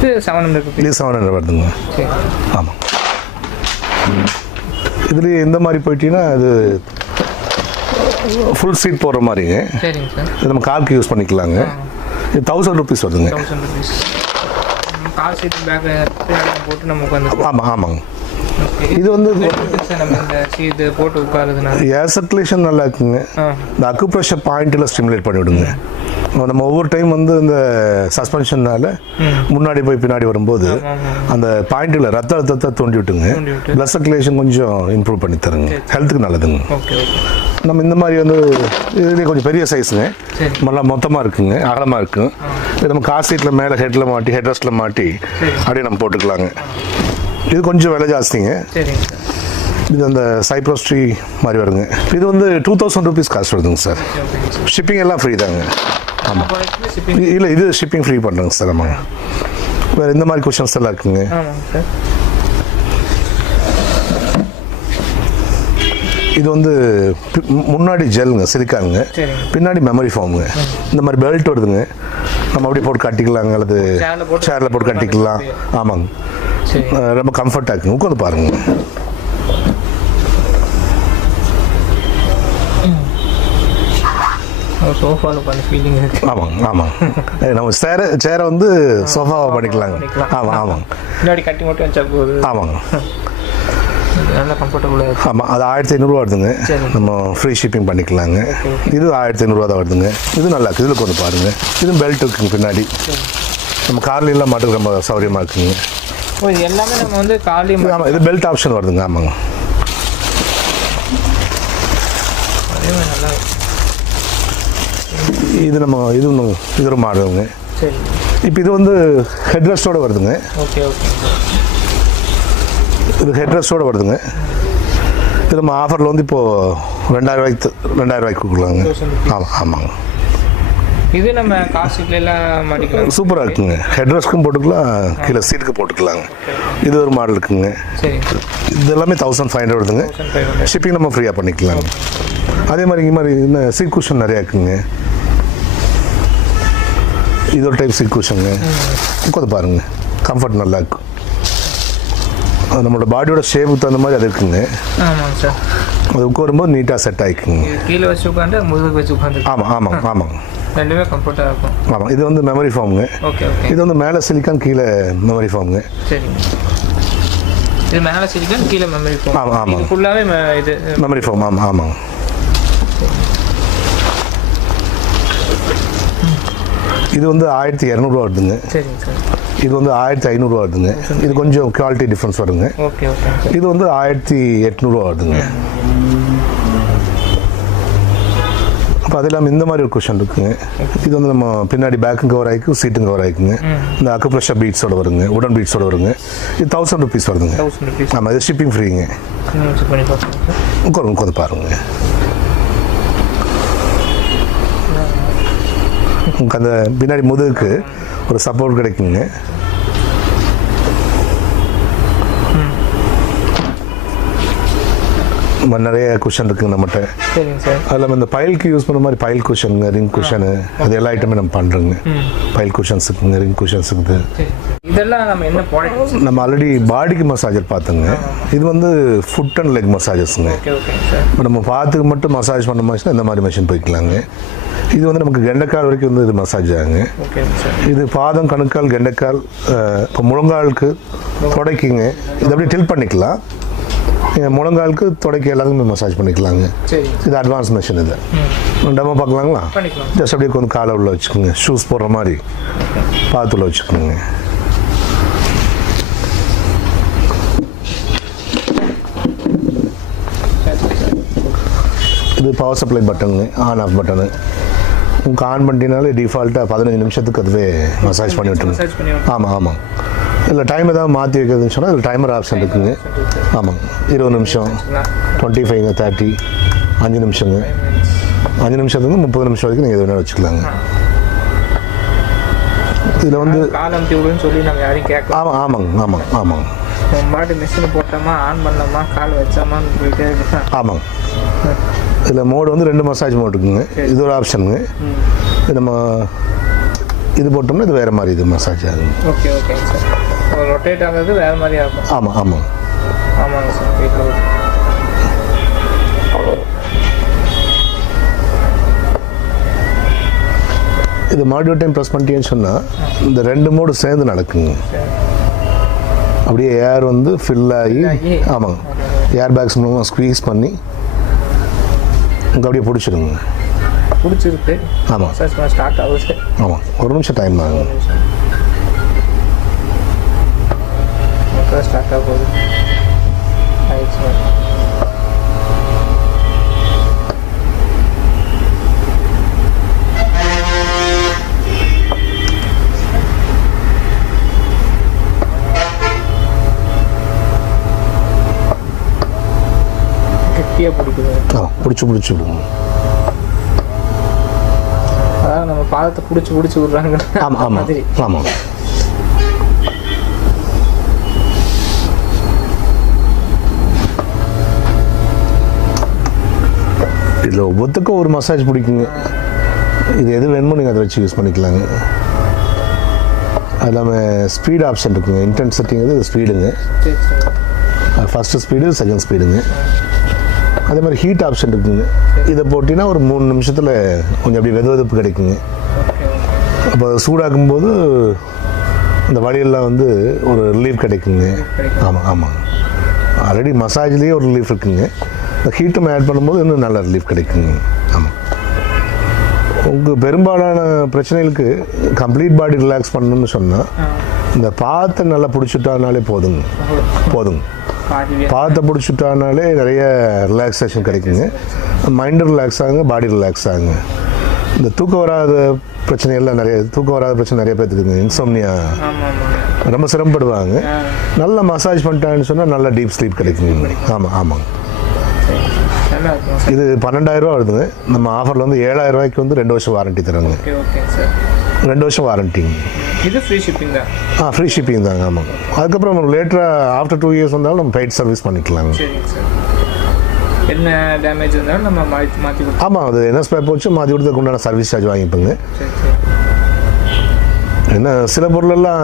இது 700 வருதுங்க. ஆமாம், இதுலேயே இந்த மாதிரி போயிட்டீங்கன்னா அது ஃபுல் சீட் போடுற மாதிரிங்க. இது நம்ம காருக்கு யூஸ் பண்ணிக்கலாங்க. இது 1000 ருபீஸ் வருதுங்க. ஆமாங்க. இது வந்து நம்ம இந்த இது போட்டு உட்காருதுனால ஏர் சர்க்குலேஷன் நல்லா இருக்குங்க. இந்த அக்குப்ரெஷர் பாயிண்ட்டில் ஸ்டிமுலேட் பண்ணிவிடுங்க. நம்ம ஒவ்வொரு டைம் வந்து இந்த சஸ்பென்ஷன்னால முன்னாடி போய் பின்னாடி வரும்போது அந்த பாயிண்ட்டில் ரத்த அழுத்தத்தை தூண்டி விட்டுங்க. பிளட் சர்க்குலேஷன் கொஞ்சம் இம்ப்ரூவ் பண்ணி தருங்க. ஹெல்த்துக்கு நல்லதுங்க. நம்ம இந்த மாதிரி வந்து இதுலேயே கொஞ்சம் பெரிய சைஸுங்க, நல்லா மொத்தமாக இருக்குங்க, அகலமாக இருக்குங்க. இது நம்ம கார் சீட்டில் மேலே ஹெட்டில் மாட்டி ஹெட் ரெஸ்ட்டில் மாட்டி அப்படியே நம்ம போட்டுக்கலாங்க. இது கொஞ்சம் விலை ஜாஸ்திங்க. இது அந்த சைப்ரஸ் ட்ரீ மாதிரி வருங்க. இது வந்து 2000 rupees காஸ்ட் வருதுங்க சார். ஷிப்பிங் எல்லாம் ஃப்ரீ தாங்க. ஆமாம், இல்லை இது ஷிப்பிங் ஃப்ரீ பண்ணுறேங்க சார். ஆமாங்க. வேறு இந்த மாதிரி கொஷின்ஸ் எல்லாம் இருக்குங்க. இது வந்து முன்னாடி ஜெல்லுங்க, சிலிக்கானுங்க, பின்னாடி மெமரி ஃபார்முங்க. இந்த மாதிரி பெல்ட் வருதுங்க. நம்ம அப்படியே போட்டு கட்டிக்கலாங்க, அல்லது சேரில் போட்டு கட்டிக்கலாம். ஆமாங்க, ரொம்ப கம்ஃபர்ட்டாக இருக்குங்க. உட்காந்து பாருங்க. ஆமாங்க ஆமாங்க, நம்ம சேரை வந்து சோஃபாவை பண்ணிக்கலாங்க. ஆமாம் ஆமாங்க, கட்டி மட்டும் வச்சா போகுது. ஆமாங்க, நல்லா கம்ஃபர்டபுளாக. ஆமாம், அது 1500 வருதுங்க. நம்ம ஃப்ரீ ஷிப்பிங் பண்ணிக்கலாங்க. இது 1500 தான் வருதுங்க. இது நல்லா இருக்குது. இதில் கொண்டு பாருங்க. இது பெல்ட் இருக்குங்க பின்னாடி. நம்ம கார்லாம் மாட்டுக்கு ரொம்ப சௌகரியமாக இருக்குங்க. இது எல்லாமே நம்ம வந்து கார்லையும். ஆமாம், இது பெல்ட் ஆப்ஷன் வருதுங்க. ஆமாங்க, நல்லா. இது நம்ம இது ஒரு மாடலுங்க. சரி, இப்போ இது வந்து ஹெட் ரெஸ்ட்டோட வருதுங்க. Okay okay. இது ஹெட் ரெஸ்ட்டோட வருதுங்க. இது நம்ம ஆஃபரில் வந்து இப்போது 2000 ரூபாய்க்கு கொடுக்கலாங்க. ஆமாம் ஆமாங்க. இது நம்ம கார் சீட்ல எல்லாம் மாட்டிக்கலாம். சூப்பராக இருக்குங்க. ஹெட் ரெஸ்ட்க்கும் போட்டுக்கலாம், கீழே சீட்டுக்கு போட்டுக்கலாங்க. இது ஒரு மாடல் இருக்குங்க. சரி, இது எல்லாமே 1500 வருதுங்க. ஷிப்பிங் நம்ம ஃப்ரீயாக பண்ணிக்கலாங்க. அதே மாதிரி இங்கே மாதிரி இன்னும் சீட் குஷன் நிறையா இருக்குங்க. இது ஒரு டைப் சீட் குஷனுங்க. உட்காந்து பாருங்க, கம்ஃபர்ட் நல்லா இருக்கும். நம்மளோட பாடியோட ஷேப்புக்கு தகுந்த மாதிரி அது இருக்குங்க. ஆமாங்க சார். அது உட்காரும்போது நீட்டாக செட் ஆகிக்குங்க. கீழே வச்சு உட்காந்து முதுகு வச்சு உட்காந்து. ஆமாம் ஆமாம் ஆமாங்க, ரெண்டுமே கம்ஃபர்ட்டாக இருக்கும். ஆமாம், இது வந்து மெமரி ஃபார்முங்க. Okay okay. இது வந்து மேலே சிலிக்கான், கீழே மெமரி ஃபார்முங்க. சரி, இது மேலே சிலிக்கான், கீழே மெமரி ஃபார்ம். ஆமாம் ஆமாம், இது ஃபுல்லாகவே இது மெமரி ஃபார்ம். ஆமாம் ஆமாங்க. இது வந்து 1200 வருதுங்க. சரிங்க சார். இது வந்து 1500 வருதுங்க. இது கொஞ்சம் குவாலிட்டி டிஃப்ரென்ஸ் வருங்க. Okay okay. இது வந்து 1800 வருதுங்க. அப்போ அது இல்லாமல் இந்த மாதிரி ஒரு குஷன் இருக்குங்க. இது வந்து நம்ம பின்னாடி பேக்கும் கவர் ஆகிக்கும், சீட்டும் கவர் ஆகிக்குங்க. இந்த அக்குப்ரெஷர் பீட்ஸோட வருங்க, உடன் பீட்ஸோட வருங்க. இது 1000 rupees வருதுங்க. 1000 rupees. ஆமாம், இது ஷிப்பிங் ஃப்ரீங்க. உட்காந்து பாருங்க. உங்களுக்கு அந்த பின்னாடி முதுகுக்கு ஒரு சப்போர்ட் கிடைக்குங்க. நிறைய குஷன் இருக்குங்க நம்மகிட்ட. சரிங்க சார். அது இல்லாமல் இந்த பைலுக்கு யூஸ் பண்ண மாதிரி பைல் குஷனுங்க, ரிங் குஷனு, அது எல்லா ஐட்டமே நம்ம பண்ணுறோங்க. பைல் குஷன்ஸ் இருக்குங்க, ரிங் குஷன்ஸ் இருக்குது. இதெல்லாம் நம்ம என்ன ப்ராடக்ட்? நம்ம ஆல்ரெடி பாடிக்கு மசாஜர் பார்த்தோங்க. இது வந்து ஃபுட் அண்ட் லெக் மசாஜஸ்ங்க. இப்போ நம்ம பாத்துக்கு மட்டும் மசாஜ் பண்ண மாதிரி இந்த மாதிரி மிஷின் போய்க்கலாங்க. இது வந்து நமக்கு கெண்டைக்கால் வரைக்கும் வந்து இது மசாஜ் ஆகுங்க. இது பாதம், கணுக்கால், கெண்டைக்கால், இப்போ முழங்காலுக்கு தொடைக்குங்க. இது அப்படியே டில் பண்ணிக்கலாம். முழங்காலுக்கு தொடக்கி எல்லாத்துக்குமே மசாஜ் பண்ணிக்கலாங்க. இது அட்வான்ஸ் மிஷின். இது டெமோ பார்க்கலாங்களா? ஜஸ்ட் அப்படியே கொஞ்சம் காலை உள்ள வச்சுக்கோங்க. ஷூஸ் போடுற மாதிரி பாத்துள்ள வச்சுக்கோங்க. இது பவர் சப்ளை பட்டனுங்க, ஆன் ஆஃப் பட்டனு. உங்களுக்கு ஆன் பண்ணிட்டீங்கனாலே டிஃபால்ட்டாக 15 நிமிஷத்துக்கு அதுவே மசாஜ் பண்ணி விட்டுருங்க. ஆமாம் ஆமாம். இல்லை டைம் ஏதாவது மாற்றி வைக்கிறதுன்னு சொன்னால் இதில் டைமர் ஆப்ஷன் இருக்குங்க. ஆமாங்க, 20 நிமிஷம், 25, 30, 5 நிமிஷங்க. 5 நிமிஷத்துக்கு 30 நிமிஷம் வரைக்கும் நீங்கள் எது வேணாலும் வச்சுக்கலாங்க. இதில் வந்து சொல்லி நாங்கள் யாரையும் கேட்கலாம். ஆமாம் ஆமாங்க ஆமாங்க ஆமாங்க. மாட்டு மிஷின் போட்டோமா, ஆன் பண்ணோமா, கால் வச்சாமான்னு போயிட்டே இருக்கேன். ஆமாங்க. இதில் மோடு வந்து 2 மசாஜ் மோடு இருக்குங்க. இது ஒரு ஆப்ஷனுங்க. இது நம்ம இது போட்டோம்னா இது வேறு மாதிரி இது மசாஜ் ஆகுங்க. Okay okay sir. ரொட்டேட் ஆகிறது வேறு மாதிரி ஆகும். ஆமாம் ஆமாங்க ஆமாங்க சார். இது மாடியூல் டைம் ப்ரெஸ் பண்ணிட்டேன்னு சொன்னால் இந்த 2 மோடு சேர்ந்து நடக்குங்க. அப்படியே ஏர் வந்து ஃபில் ஆகி ஆகி. ஆமாங்க ஏர் பேக்ஸ் மூலமாக ஸ்க்வீஸ் பண்ணி இங்கே அப்படியே பிடிச்சிடுங்க. பிடிச்சிருக்கு. ஆமாம் மசாஜ் பண்ண ஸ்டார்ட் ஆகுது. ஆமாம் ஒரு நிமிஷம் டைம் ஆகுங்க. ஸ்டார்ட் ஆக போகுது. ஆயிடுச்சு. கெட்டியாக பிடிக்குது. பிடிச்சி விடுங்க. அதாவது நம்ம பாதத்தை பிடிச்சி விடுறாங்க. ஆமாம் ஆமாம் மாதிரி. ஆமாம். இதில் ஒவ்வொருத்துக்கும் ஒரு மசாஜ் பிடிக்குங்க. இது எது வேணுமோ நீங்கள் அதை வச்சு யூஸ் பண்ணிக்கலாங்க. அது இல்லாமல் ஸ்பீட் ஆப்ஷன் இருக்குங்க. இன்டென்சிட்டிங்கிறது இது ஸ்பீடுங்க. சரி சரி. ஃபஸ்ட்டு ஸ்பீடு செகண்ட் ஸ்பீடுங்க. அதே மாதிரி ஹீட் ஆப்ஷன் இருக்குங்க. இதை போட்டிங்கன்னா ஒரு 3 நிமிஷத்தில் கொஞ்சம் அப்படி வெதுவெதுப்பு கிடைக்குங்க. Okay okay. அப்போ அதை சூடாக்கும் போது அந்த வலியெல்லாம் வந்து ஒரு ரிலீஃப் கிடைக்குங்க. ஆமாம் ஆமாங்க. ஆல்ரெடி மசாஜ்லேயே ஒரு ரிலீஃப் இருக்குங்க. ஹீட்டும் ஆட் பண்ணும்போது இன்னும் நல்ல ரிலீஃப் கிடைக்குங்க. ஆமாம். உங்கள் பெரும்பாலான பிரச்சனைகளுக்கு கம்ப்ளீட் பாடி ரிலாக்ஸ் பண்ணணும்னு சொன்னால் இந்த பாதத்தை நல்லா பிடிச்சிட்டானாலே போதுங்க. பாதத்தை பிடிச்சிட்டானாலே நிறைய ரிலாக்ஸேஷன் கிடைக்குங்க. மைண்டும் ரிலாக்ஸ் ஆகுங்க, பாடி ரிலாக்ஸ் ஆகுங்க. இந்த தூக்கம் வராத பிரச்சனைகள்லாம் தூக்கம் வராத பிரச்சனை நிறைய பேர்த்துக்குங்க. இன்சோம்னியா ரொம்ப சிரமப்படுவாங்க. நல்லா மசாஜ் பண்ணிட்டான்னு சொன்னால் நல்லா டீப் ஸ்லீப் கிடைக்குங்க. ஆமாம் ஆமாங்க. இது 12,000 ரூபா வருதுங்க. நம்ம ஆஃபரில் வந்து 7,000 ரூபாய்க்கு வந்து 2 வருஷம் வாரண்டி தரோங்க. 2 வருஷம் வாரண்டிங்க. இது ஃப்ரீ ஷிப்பிங் தான். ஃப்ரீ ஷிப்பிங் தாங்க. ஆமாங்க. அதுக்கப்புறம் நம்ம லேட்டராக ஆஃப்டர் 2 இயர்ஸ் வந்தாலும் நம்ம பெய்ட் சர்வீஸ் பண்ணிக்கலாங்க. சரிங்க சார். என்ன டேமேஜ் இருந்தாலும் நம்ம மாற்றி கொடுத்து. ஆமாம், அது என்ன ஸ்பேர் போச்சு மாற்றி கொடுத்ததுக்கு உண்டான சர்வீஸ் சார்ஜ் வாங்கிப்போங்க. சரி சரி. என்ன சில பொருளெல்லாம்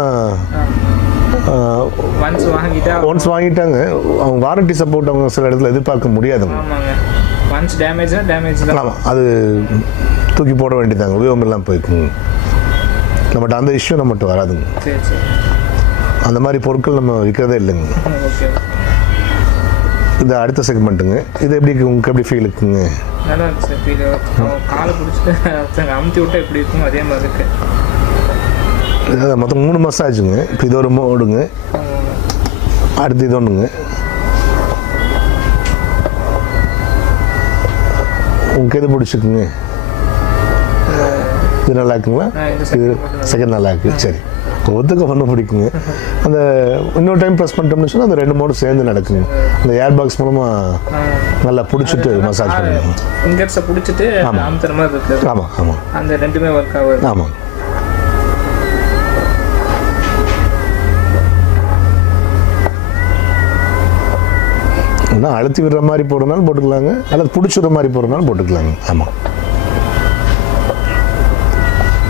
ஒன்ஸ் வாங்கிட்டாங்க அவங்க வாரண்டி சப்போர்ட் அவங்க சில இடத்துல எதிர்பார்க்க முடியாதுங்க. ஆமாங்க. ஒன்ஸ் டேமேஜ் தான். ஆமாம், அது தூக்கி போட வேண்டியதாங்க. உபயோகம் எல்லாம் போய்க்குங்க. நம்மகிட்ட அந்த இஷ்யூ நம்மகிட்ட வராதுங்க. சரி சரி. அந்த மாதிரி பொருட்கள் நம்ம விற்கிறதே இல்லைங்க. ஓகே. இது அடுத்த செக்மெண்ட்டுங்க. இது உங்களுக்கு எப்படி ஃபீல் இருக்குங்க? நல்லா இருக்கு சார். ஃபீல் காலை பிடிச்சிட்டு அமுத்தி விட்டா எப்படி இருக்கும் அதே மாதிரி இருக்கு. மொத்தம் 3 மசாஜுங்க. இப்போ இது ஒரு மோடுங்க. அடுத்து இது ஒன்றுங்க. உங்களுக்கு எது பிடிச்சிருக்குங்க? இது நல்லா இருக்குங்களா? இது செகண்ட் நல்லா இருக்கு. சரி, ஒவ்வொருத்துக்கும் பிடிக்குங்க. அந்த இன்னொரு டைம் ப்ரெஸ் பண்ணிட்டோம்னு சொன்னால் அந்த 2 மோடும் சேர்ந்து நடக்குங்க. அந்த ஏர் பாக்ஸ் மூலமாக நல்லா பிடிச்சிட்டு மசாஜ் பண்ணுங்க. ஃபிங்கர்ஸை பிடிச்சிட்டு அமுத்துற மாதிரி இருக்கு. ஆமாம் ஆமாம். அந்த ரெண்டுமே ஒர்க் ஆகுது. ஆமாம். அழுத்தி விடுற மாதிரி போடுறதுனாலும் போட்டுக்கலாங்க, அல்லது பிடிச்சிடுற மாதிரி போடுறதுனாலும் போட்டுக்கலாங்க. ஆமாம்.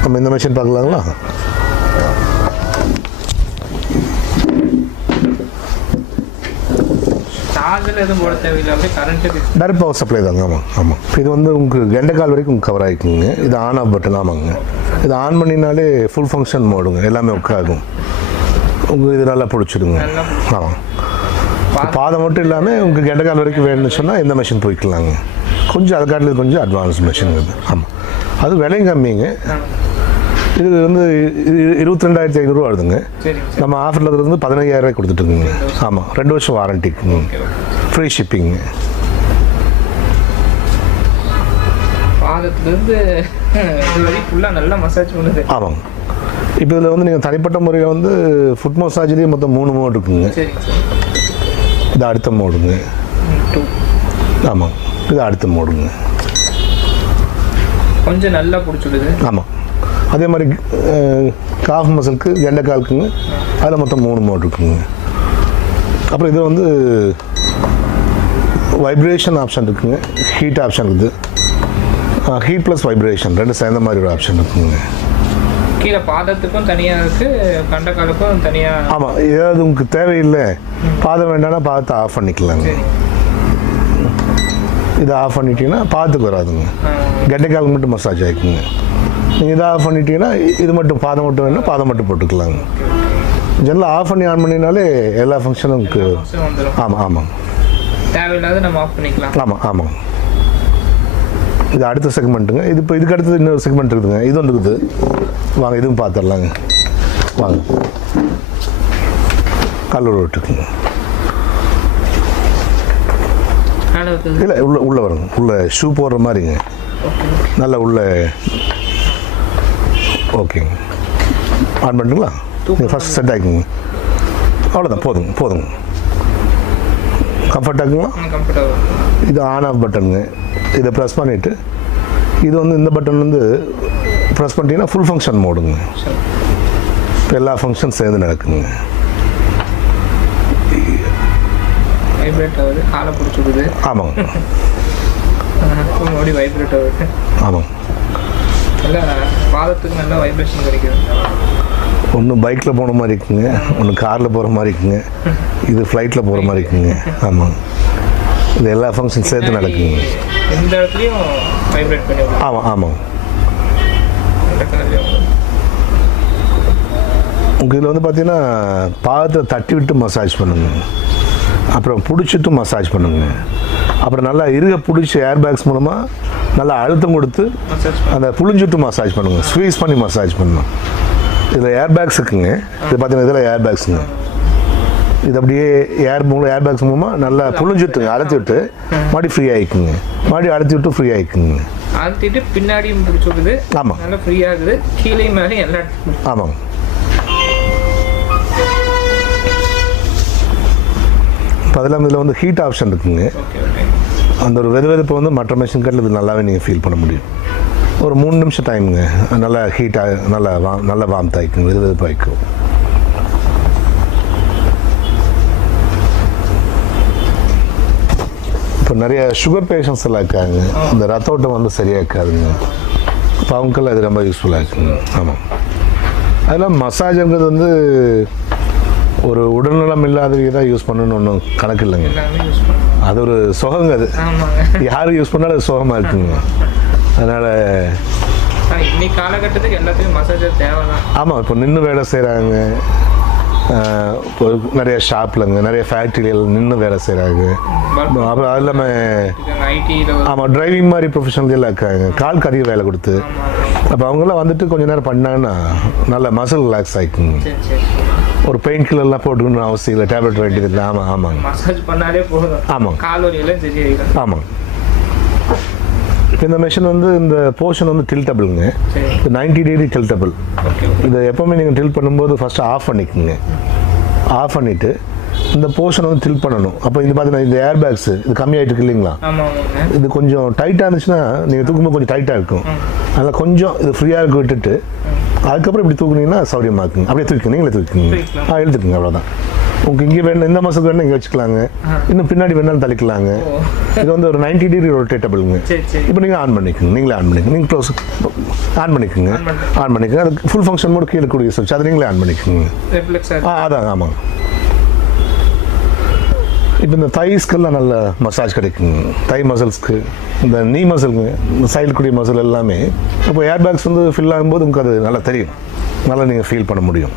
நம்ம இந்த மிஷின் பார்க்கலாங்களா? டைரக்ட் பவர் சப்ளை தாங்க. ஆமாம் ஆமாம். இது வந்து உங்களுக்கு கெண்டைக்கால் வரைக்கும் கவர் ஆகிக்குங்க. இது ஆன் ஆஃப் பட்டன். ஆமாங்க. இது ஆன் பண்ணினாலே ஃபுல் ஃபங்க்ஷன் மோடுங்க. எல்லாமே ஒர்க் ஆகும். உங்களுக்கு இது நல்லா பிடிச்சிடுங்க. ஆமாம். பாதம் மட்டும் இல்லாமல் உங்களுக்கு கெண்டைக்கால் வரைக்கும் வேணும்னு சொன்னால் இந்த மிஷின் போய்க்கலாங்க. கொஞ்சம் அது காட்டில் கொஞ்சம் அட்வான்ஸ் மிஷின் இது. ஆமாம், அது விலையும் கம்மிங்க. இது வந்து 22,500 வருதுங்க. நம்ம ஆஃபரில் வந்து 15,000 ரூபாய் கொடுத்துட்டுருக்குங்க. ஆமாம், 2 வருஷம் வாரண்டிக்குங்க. ஃப்ரீ ஷிப்பிங்க. ஆமாங்க. இப்போ இதில் வந்து நீங்கள் தனிப்பட்ட முறையில் வந்து ஃபுட் மசாஜ்லேயே மொத்தம் 3 மோடு இருக்குங்க. இது அடுத்த மோடுங்க. ஆமாம், இது அடுத்த மோடுங்க. கொஞ்சம் நல்லா பிடிச்சிடுது. ஆமாம். அதே மாதிரி காஃப் மசிலுக்கு கெண்டைக்காலுக்குங்க. அதில் மொத்தம் 3 மோடு இருக்குங்க. அப்புறம் இது வந்து வைப்ரேஷன் ஆப்ஷன் இருக்குங்க. ஹீட் ஆப்ஷன் இருக்குது. ஹீட் ப்ளஸ் வைப்ரேஷன் 2 சேர்ந்த மாதிரி ஒரு ஆப்ஷன் இருக்குங்க. கீழே பாதத்துக்கும் தனியாக இருக்குது, கண்டைக்காலுக்கும் தனியாக. ஆமாம், ஏதாவது உங்களுக்கு தேவையில்லை பாதம் வேண்டாம்னா பாதத்தை ஆஃப் பண்ணிக்கலாங்க. இதை ஆஃப் பண்ணிட்டீங்கன்னா பாதத்துக்கு வராதுங்க. கெண்டைக்கால் மட்டும் மசாஜ் ஆகிக்குங்க. நீங்கள் இதை ஆஃப் பண்ணிட்டீங்கன்னா இது மட்டும் பாதம் மட்டும் வேணும்னா பாதம் மட்டும் போட்டுக்கலாங்க. ஜன்னலை ஆஃப் பண்ணி ஆன் பண்ணினாலே எல்லா ஃபங்க்ஷனும் வந்துடும். ஆமாம் ஆமாங்க. தேவையில்லாத நம்ம ஆஃப் பண்ணிக்கலாம். ஆமாம் ஆமாங்க. இது அடுத்த செக்மெண்ட்டுங்க. இது இப்போ இதுக்கு அடுத்தது இன்னொரு செக்மெண்ட் இருக்குதுங்க. இது ஒன்று இருக்குது. வாங்க இதுவும் பார்த்துடலாங்க. வாங்க கல்லூரி விட்டுக்குங்க. இல்லை உள்ளே வருங்க. உள்ளே ஷூ போடுற மாதிரிங்க. நல்லா உள்ள ஓகேங்க. ஆன் பண்ணுங்களா? நீங்கள் ஃபஸ்ட் செட் ஆகிக்குங்க. அவ்வளோதான், போதுங்க. கம்ஃபர்ட் ஆகுங்களா? இது ஆன் ஆஃப் பட்டனுங்க. இதை ப்ரெஸ் பண்ணிவிட்டு இது வந்து இந்த பட்டன் வந்து ப்ரெஸ் பண்ணிட்டீங்கன்னா ஃபுல் ஃபங்க்ஷன் மோடுங்க. இப்போ எல்லா ஃபங்க்ஷன் சேர்ந்து நடக்குங்க. ஆமாங்க. ஆமாங்க. ஒன்று பைக்கில் போன மாதிரி இருக்குங்க, ஒன்று காரில் போகிற மாதிரி இருக்குங்க, இது ஃப்ளைட்டில் போகிற மாதிரி இருக்குங்க. ஆமாங்க. இது எல்லா ஃபங்க்ஷன் சேர்த்து நடக்குங்க. ஆமாங்க. உங்களுக்கு இதில் வந்து பார்த்தீங்கன்னா பாதத்தை தட்டி விட்டு மசாஜ் பண்ணுங்க, அப்புறம் பிடிச்சிட்டு மசாஜ் பண்ணுங்க, அப்புறம் நல்லா இருக பிடிச்சி ஏர் பேக்ஸ் மூலமாக நல்லா அழுத்தம் கொடுத்து அந்த புளிஞ்சுட்டு மசாஜ் பண்ணுங்க, ஸ்வீஸ் பண்ணி மசாஜ் பண்ணணும். இதில் ஏர் பேக்ஸ் இருக்குங்க. இது பார்த்தீங்கன்னா இதில் ஏர் பேக்ஸுங்க. இது அப்படியே ஏர் பேக்ஸ் மூலமாக நல்லா புளிஞ்சுட்டுங்க, அழுத்தி விட்டு மறுபடியும் ஃப்ரீ ஆகிக்குங்க, மறுபடியும் அழுத்தி விட்டு ஃப்ரீ ஆகிக்குங்க. அழுத்திட்டு பின்னாடியும் பிடிச்சிடுது. ஆமாம். நல்லா ஃப்ரீ ஆகுது. கீழே மேலே எல்லாம். ஆமாங்க. இப்போ அதெல்லாம் இதில் வந்து ஹீட் ஆப்ஷன் இருக்குங்க. அந்த ஒரு வெதுவெதுப்பை வந்து மற்ற மிஷின் கட்டில் இது நல்லாவே நீங்கள் ஃபீல் பண்ண முடியும். ஒரு 3 நிமிஷம் டைமுங்க. நல்லா ஹீட்டாக நல்லா வார்ம் ஆகிக்கும், வெதுவெதுப்பு ஆகிக்கும். இப்போ நிறைய சுகர் பேஷண்ட்ஸ் எல்லாம் இருக்காங்க, இந்த ரத்த ஓட்டம் வந்து சரியாக இருக்காதுங்க. இப்போ அவங்களுக்கெல்லாம் இது ரொம்ப யூஸ்ஃபுல்லாக இருக்குங்க. ஆமாம். அதெல்லாம் மசாஜுங்கிறது வந்து ஒரு உடல்நலம் இல்லாதவங்க தான் யூஸ் பண்ணணும்னு ஒன்றும் கணக்கு இல்லைங்க. அது ஒரு சுகங்க. அது யாரும் யூஸ் பண்ணாலும் அது சுகமாக இருக்குங்க. அதனால் இன்னைக்கு காலகட்டத்துக்கு எல்லாத்துக்கும் மசாஜர் தேவை தான். ஆமாம். இப்போ நின்று வேலை செய்கிறாங்க, இப்போ நிறைய ஷாப்லங்க, நிறைய ஃபேக்ட்ரிகள் நின்று வேலை செய்கிறாங்க. அப்புறம் அது இல்லாமல் ஆமாம் டிரைவிங் மாதிரி ப்ரொஃபஷனல் எல்லாம் இருக்காங்க, கால் கறிய வேலை கொடுத்து. அப்போ அவங்களாம் வந்துட்டு கொஞ்சம் நேரம் பண்ணாங்கன்னா நல்ல மசில் ரிலாக்ஸ் ஆகிக்குங்க. ஒரு பெயின் கில்லர்லாம் போட்டுக்கணும்னு அவசியம் இல்லை, டேப்லெட் வேண்டியது இல்லை. ஆமாங்க. மசாஜ் பண்ணாலே போதும். ஆமாங்க. கால் வலியெல்லாம் சரியாயிடும். ஆமாங்க. இந்த மிஷின் வந்து இந்த போர்ஷன் வந்து டில்டபிள்ங்க. இது 90 டிகிரி டில்டபிள். இதை எப்போவுமே நீங்கள் டில்ட் பண்ணும்போது ஃபஸ்ட்டு ஆஃப் பண்ணிக்கோங்க. ஆஃப் பண்ணிவிட்டு இந்த போர்ஷன் வந்து டில்ட் பண்ணணும். அப்போ இது பார்த்தீங்கன்னா இந்த ஏர் பேக்ஸு இது கம்மியாகிட்டு இருக்கு இல்லைங்களா? இது கொஞ்சம் டைட்டாக இருந்துச்சுன்னா நீங்கள் தூக்கும்போது கொஞ்சம் டைட்டாக இருக்கும். அதனால் கொஞ்சம் இது ஃப்ரீயாக இருக்க விட்டுட்டு அதுக்கப்புறம் இப்படி தூக்குனீங்கன்னா சௌரியமாக இருக்குங்க. அப்படியே தூக்கிங்க, நீங்களே தூக்கிங்க. எழுதுக்குங்க, அவ்வளோதான். உங்களுக்கு இங்கே வேணும், இந்த மசில் வேணும் இங்கே வச்சுக்கலாங்க, இன்னும் பின்னாடி வேணாலும் தள்ளிக்கலாங்க. இது வந்து ஒரு 90 டிகிரி ரொட்டேட்டபிளுங்க. இப்போ நீங்கள் ஆன் பண்ணிக்கோங்க, நீங்களே ஆன் பண்ணிக்கோங்க. நீங்கள் க்ளோஸ் ஆன் பண்ணிக்கோங்க. அது ஃபுல் ஃபங்க்ஷன் மோட் கீழே கூடிய சொல்லிச்சு, அதை நீங்களே ஆன் பண்ணிக்கோங்க. அதான். ஆமாங்க. இப்போ இந்த தைஸ்க்கெல்லாம் நல்ல மசாஜ் கிடைக்குங்க. தை மசில்ஸ்க்கு, இந்த நீ மசிலுங்க, இந்த சைடு கூடிய மசில் எல்லாமே இப்போ ஏர் பேக்ஸ் வந்து ஃபில் ஆகும்போது உங்களுக்கு அது நல்லா தெரியும், நல்லா நீங்கள் ஃபீல் பண்ண முடியும்.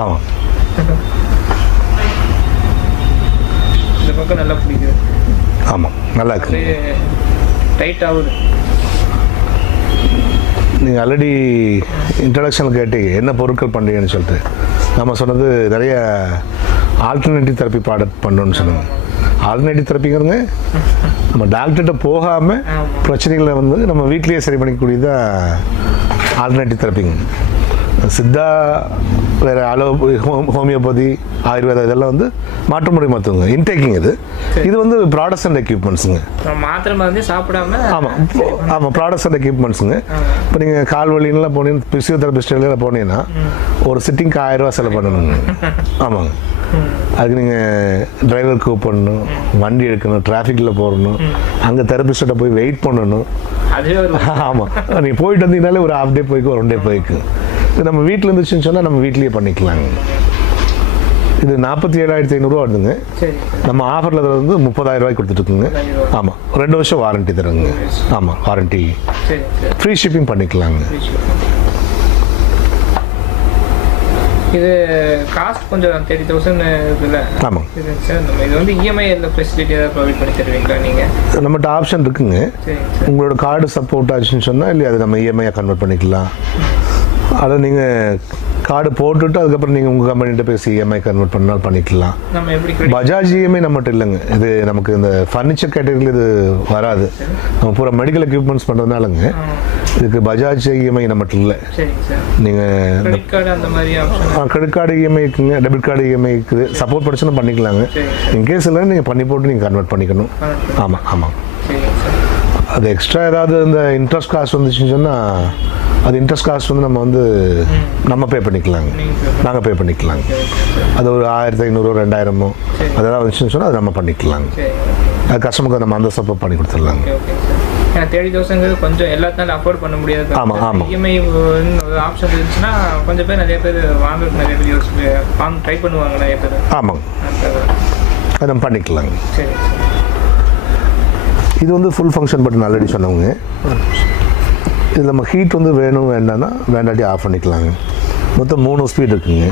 ஆமாம். இந்த பக்கம் நல்லா பிடிக்குது. ஆமாம், நல்லா இருக்கு. டைட் ஆகுது. நீங்கள் ஆல்ரெடி இன்ட்ரடக்ஷனில் கேட்டீங்க என்ன பொருட்கள் பண்ணுறீங்கன்னு சொல்லிட்டு. நம்ம சொன்னது நிறைய ஆல்டர்னேட்டிவ் தெரப்பி ப்ராடக்ட் பண்ணணும்னு சொன்னாங்க. ஆல்டர்னேட்டிவ் தெரப்பிங்கிறதுங்க நம்ம டாக்டர்கிட்ட போகாமல் பிரச்சனைகளை வந்து நம்ம வீட்லேயே சரி பண்ணிக்கூடியதான் ஆல்டர்னேட்டிவ் தெரப்பிங்க. சித்தா வேறு ஹோமியோபதி ஆயுர்வேதா இதெல்லாம் வந்து மாற்று முறை மருத்துவங்க இன்டேக்கிங். இது வந்து ப்ராடக்ட்ஸ் அண்ட் எக்யூப்மெண்ட்ஸுங்க. மாத்திரை மருந்து சாப்பிடாம. ஆமாம் ப்ராடக்ட்ஸ் அண்ட் எக்யூப்மெண்ட்ஸுங்க. இப்போ நீங்கள் கால் வலின்லாம் போனீங்கன்னா பிசியோதெரபிஸ்ட் போனீங்கன்னா ஒரு சிட்டிங்க்கு 1000 ரூபா செலவு பண்ணணுங்க. ஆமாங்க. அதுக்கு நீங்கள் டிரைவர் கூப்பிடணும், வண்டி எடுக்கணும், டிராஃபிக்கில் போடணும், அங்கே தெரபிஸ்ட்டை போய் வெயிட் பண்ணணும். ஆமாம். நீங்கள் போயிட்டு வந்தீங்கனாலே ஒரு ஹாஃப் டே போய்க்கு, 1 டே போய்க்கு. இது நம்ம வீட்டில் இருந்துச்சுன்னு சொன்னால் நம்ம வீட்லேயே பண்ணிக்கலாங்க. இது 47,500 வருதுங்க. சரி. நம்ம ஆஃபரில் வந்து 30,000 ரூபாய்க்கு கொடுத்துட்ருக்குங்க. ஆமாம், 2 வருஷம் வாரண்ட்டி தருங்க. ஆமாம், வாரண்ட்டி. சரி சரி. ஃப்ரீ ஷிப்பிங் பண்ணிக்கலாங்க. இது காஸ்ட் கொஞ்சம் 30,000 இருக்குல்ல? ஆமாம் சார். நம்ம இது வந்து இஎம்ஐ ஃபெசிலிட்டி ஏதாவது ப்ரொவைட் பண்ணி தருவீங்களா நீங்கள்? நம்மகிட்ட ஆப்ஷன் இருக்குங்க. சரி. உங்களோட கார்டு சப்போர்ட் ஆச்சுன்னு சொன்னால் இல்லையா அது நம்ம இஎம்ஐயாக கன்வெர்ட் பண்ணிக்கலாம். அதை நீங்கள் கார்டு போட்டுட்டு அதுக்கப்புறம் நீங்கள் உங்கள் கம்பெனிகிட்ட பேசி இஎம்ஐ கன்வெர்ட் பண்ணாலும் பண்ணிக்கலாம். நம்ம எப்படி பஜாஜ் இஎம்ஐ நம்மகிட்ட இல்லைங்க. இது நமக்கு இந்த ஃபர்னிச்சர் கேட்டகரியில் இது வராது. நம்ம பூரா மெடிக்கல் எக்யூப்மெண்ட்ஸ் பண்ணுறதுனாலங்க இதுக்கு பஜாஜ் இஎம்ஐ நம்மகிட்ட இல்லை. நீங்கள் கிரெடிட் கார்டு அந்த மாதிரி ஆப்ஷன் கிரெடிட் கார்டு இஎம்ஐ இருக்குங்க, டெபிட் கார்டு இஎம்ஐ இருக்குது. சப்போர்ட் படிச்சுன்னா பண்ணிக்கலாங்க. இன்கேஸ் இல்லை நீங்கள் பண்ணி போட்டு நீங்கள் கன்வெர்ட் பண்ணிக்கணும். ஆமாம் ஆமாம். அது எக்ஸ்ட்ரா ஏதாவது இந்த இன்ட்ரெஸ்ட் காஸ்ட் வந்துச்சுன்னு சொன்னால் அது இன்ட்ரெஸ்ட் காஸ்ட் வந்து நம்ம பே பண்ணிக்கலாங்க. நாங்கள் பே பண்ணிக்கலாங்க. அது ஒரு 1,500 2,000 அதெல்லாம் வந்துச்சுன்னு சொன்னால் அது நம்ம பண்ணிக்கலாங்க. அது கஸ்டமருக்கு நம்ம அந்த சப்போர்ட் பண்ணி கொடுத்துடலாங்க. 30,000 கொஞ்சம் எல்லாத்தாலும் அஃபோர்ட் பண்ண முடியாது. ஆமாம் ஆமாம். இஎம்ஐ ஆப்ஷன் இருந்துச்சுன்னா கொஞ்சம் பேர் நிறைய பேர் நிறைய பேர் ட்ரை பண்ணுவாங்க நிறைய பேர். ஆமாங்க, அது நம்ம பண்ணிக்கலாங்க. சரி. இது வந்து ஃபுல் ஃபங்க்ஷன் பட்டன் ஆல்ரெடி சொன்னவங்க. இது நம்ம ஹீட் வந்து வேணும் வேண்டாம்னா வேண்டாட்டி ஆஃப் பண்ணிக்கலாங்க. மொத்தம் 3 ஸ்பீட் இருக்குங்க.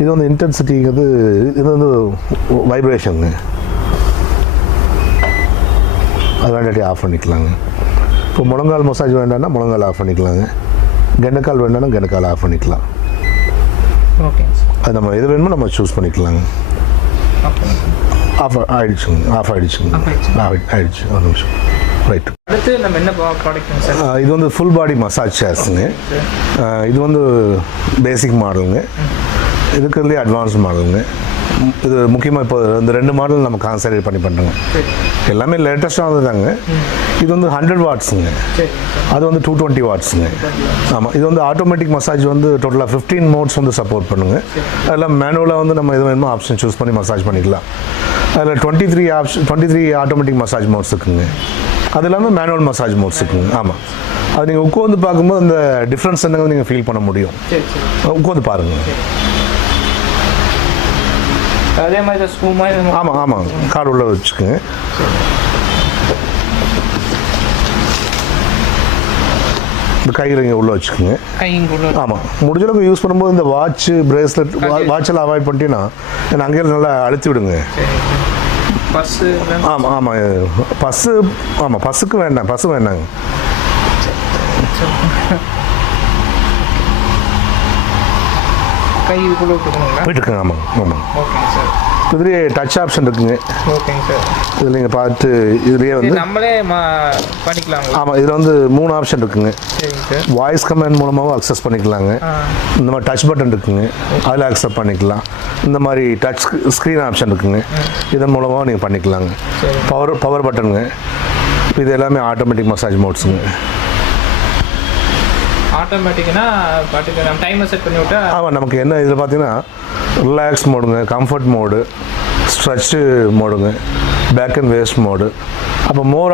இது வந்து இன்டென்சிட்டிங்கிறது இது வந்து வைப்ரேஷனுங்க. அது வேண்டாட்டி ஆஃப் பண்ணிக்கலாங்க. இப்போ முழங்கால் மசாஜ் வேண்டாம்னா முழங்கால் ஆஃப் பண்ணிக்கலாங்க. கெண்டக்கால் வேண்டாம்னா கெண்டக்கால் ஆஃப் பண்ணிக்கலாம். ஓகே. அது நம்ம எது வேணுமோ நம்ம சூஸ் பண்ணிக்கலாங்க. ஆஃப் ஆகிடுச்சுங்க. ஆயிடுச்சு. ஒரு நிமிஷம். ரைட். அடுத்து நம்ம என்ன ப்ராடக்ட் சார்? இது வந்து ஃபுல் பாடி மசாஜ் சேர்ஸுங்க. இது வந்து பேசிக் மாடலுங்க. இருக்கிறதுலேயே அட்வான்ஸ் மாடலுங்க. இது முக்கியமாக இப்போ இந்த 2 மாடல் நம்ம கான்சன்ட்ரேட் பண்ணி பண்ணுறோங்க. எல்லாமே லேட்டஸ்ட்டாக தாங்க. இது வந்து 100 வாட்ஸுங்க. அது வந்து 220 வாட்ஸுங்க. ஆமாம். இது வந்து ஆட்டோமேட்டிக் மசாஜ் வந்து டோட்டலாக 15 மோட்ஸ் வந்து சப்போர்ட் பண்ணுங்க. அதெல்லாம் மேனுவலாக வந்து நம்ம எது வேணுமோ ஆப்ஷன் சூஸ் பண்ணி மசாஜ் பண்ணிக்கலாம். அதில் 23 ஆட்டோமேட்டிக் மசாஜ் மோட்ஸ் இருக்குங்க. அது இல்லாமல் மேனுவல் மசாஜ் மோட்ஸ் இருக்குங்க. ஆமாம். அது நீங்கள் உட்காந்து பார்க்கும்போது அந்த டிஃப்ரென்ஸ் என்னங்க நீங்கள் ஃபீல் பண்ண முடியும். உட்காந்து பாருங்கள். அதே மாதிரி ஸ்க்ரூ மாதிரி. ஆமாம் ஆமாம். கார்டு உள்ள வச்சுக்கோங்க. இந்த கையில் இங்கே உள்ளே வச்சுக்கோங்க. ஆமாம். முடிஞ்ச அளவுக்கு யூஸ் பண்ணும்போது இந்த வாட்ச் பிரேஸ்லெட் வாட்செல்லாம் அவாய்ட் பண்ணிட்டீங்கன்னா ஏன்னா அங்கேயே நல்லா அழுத்தி விடுங்க. ஆமாம் ஆமாம். பஸ்ஸுக்கு வேண்டாம். பஸ்ஸு வேண்டாங்க. கை இதுக்குள்ளே போயிட்டுருக்குங்க. ஆமாம் ஆமாம். Okay sir. இதுலேயே டச் ஆப்ஷன் இருக்குங்க. ஓகேங்க சார். இதில் நீங்கள் பார்த்து இதுலேயே வந்து நம்மளே பண்ணிக்கலாம். ஆமாம். இதில் வந்து 3 ஆப்ஷன் இருக்குங்க. சரிங்க சார். வாய்ஸ் கமெண்ட் மூலமாகவும் அக்சஸ் பண்ணிக்கலாங்க. இந்த மாதிரி டச் பட்டன் இருக்குங்க. அதில் அக்செப்ட் பண்ணிக்கலாம். இந்த மாதிரி டச் ஸ்க்ரீன் ஆப்ஷன் இருக்குங்க. இதன் மூலமாக நீங்கள் பண்ணிக்கலாங்க. பவர் பட்டனுங்க. இது எல்லாமே ஆட்டோமேட்டிக் மசாஜ் மோட்ஸுங்க. ஆட்டோமேட்டிக்னா பாட்டுக்கு நம்ம டைமர் செட் பண்ணி விட்டா. ஆமாம். நமக்கு என்ன இதில் பார்த்தீங்கன்னா ரிலாக்ஸ் மோடுங்க, கம்ஃபர்ட் மோடு, ஸ்ட்ரெச்சு மோடுங்க, பேக் அண்ட் வேஸ்ட் மோடு. அப்போ மோர்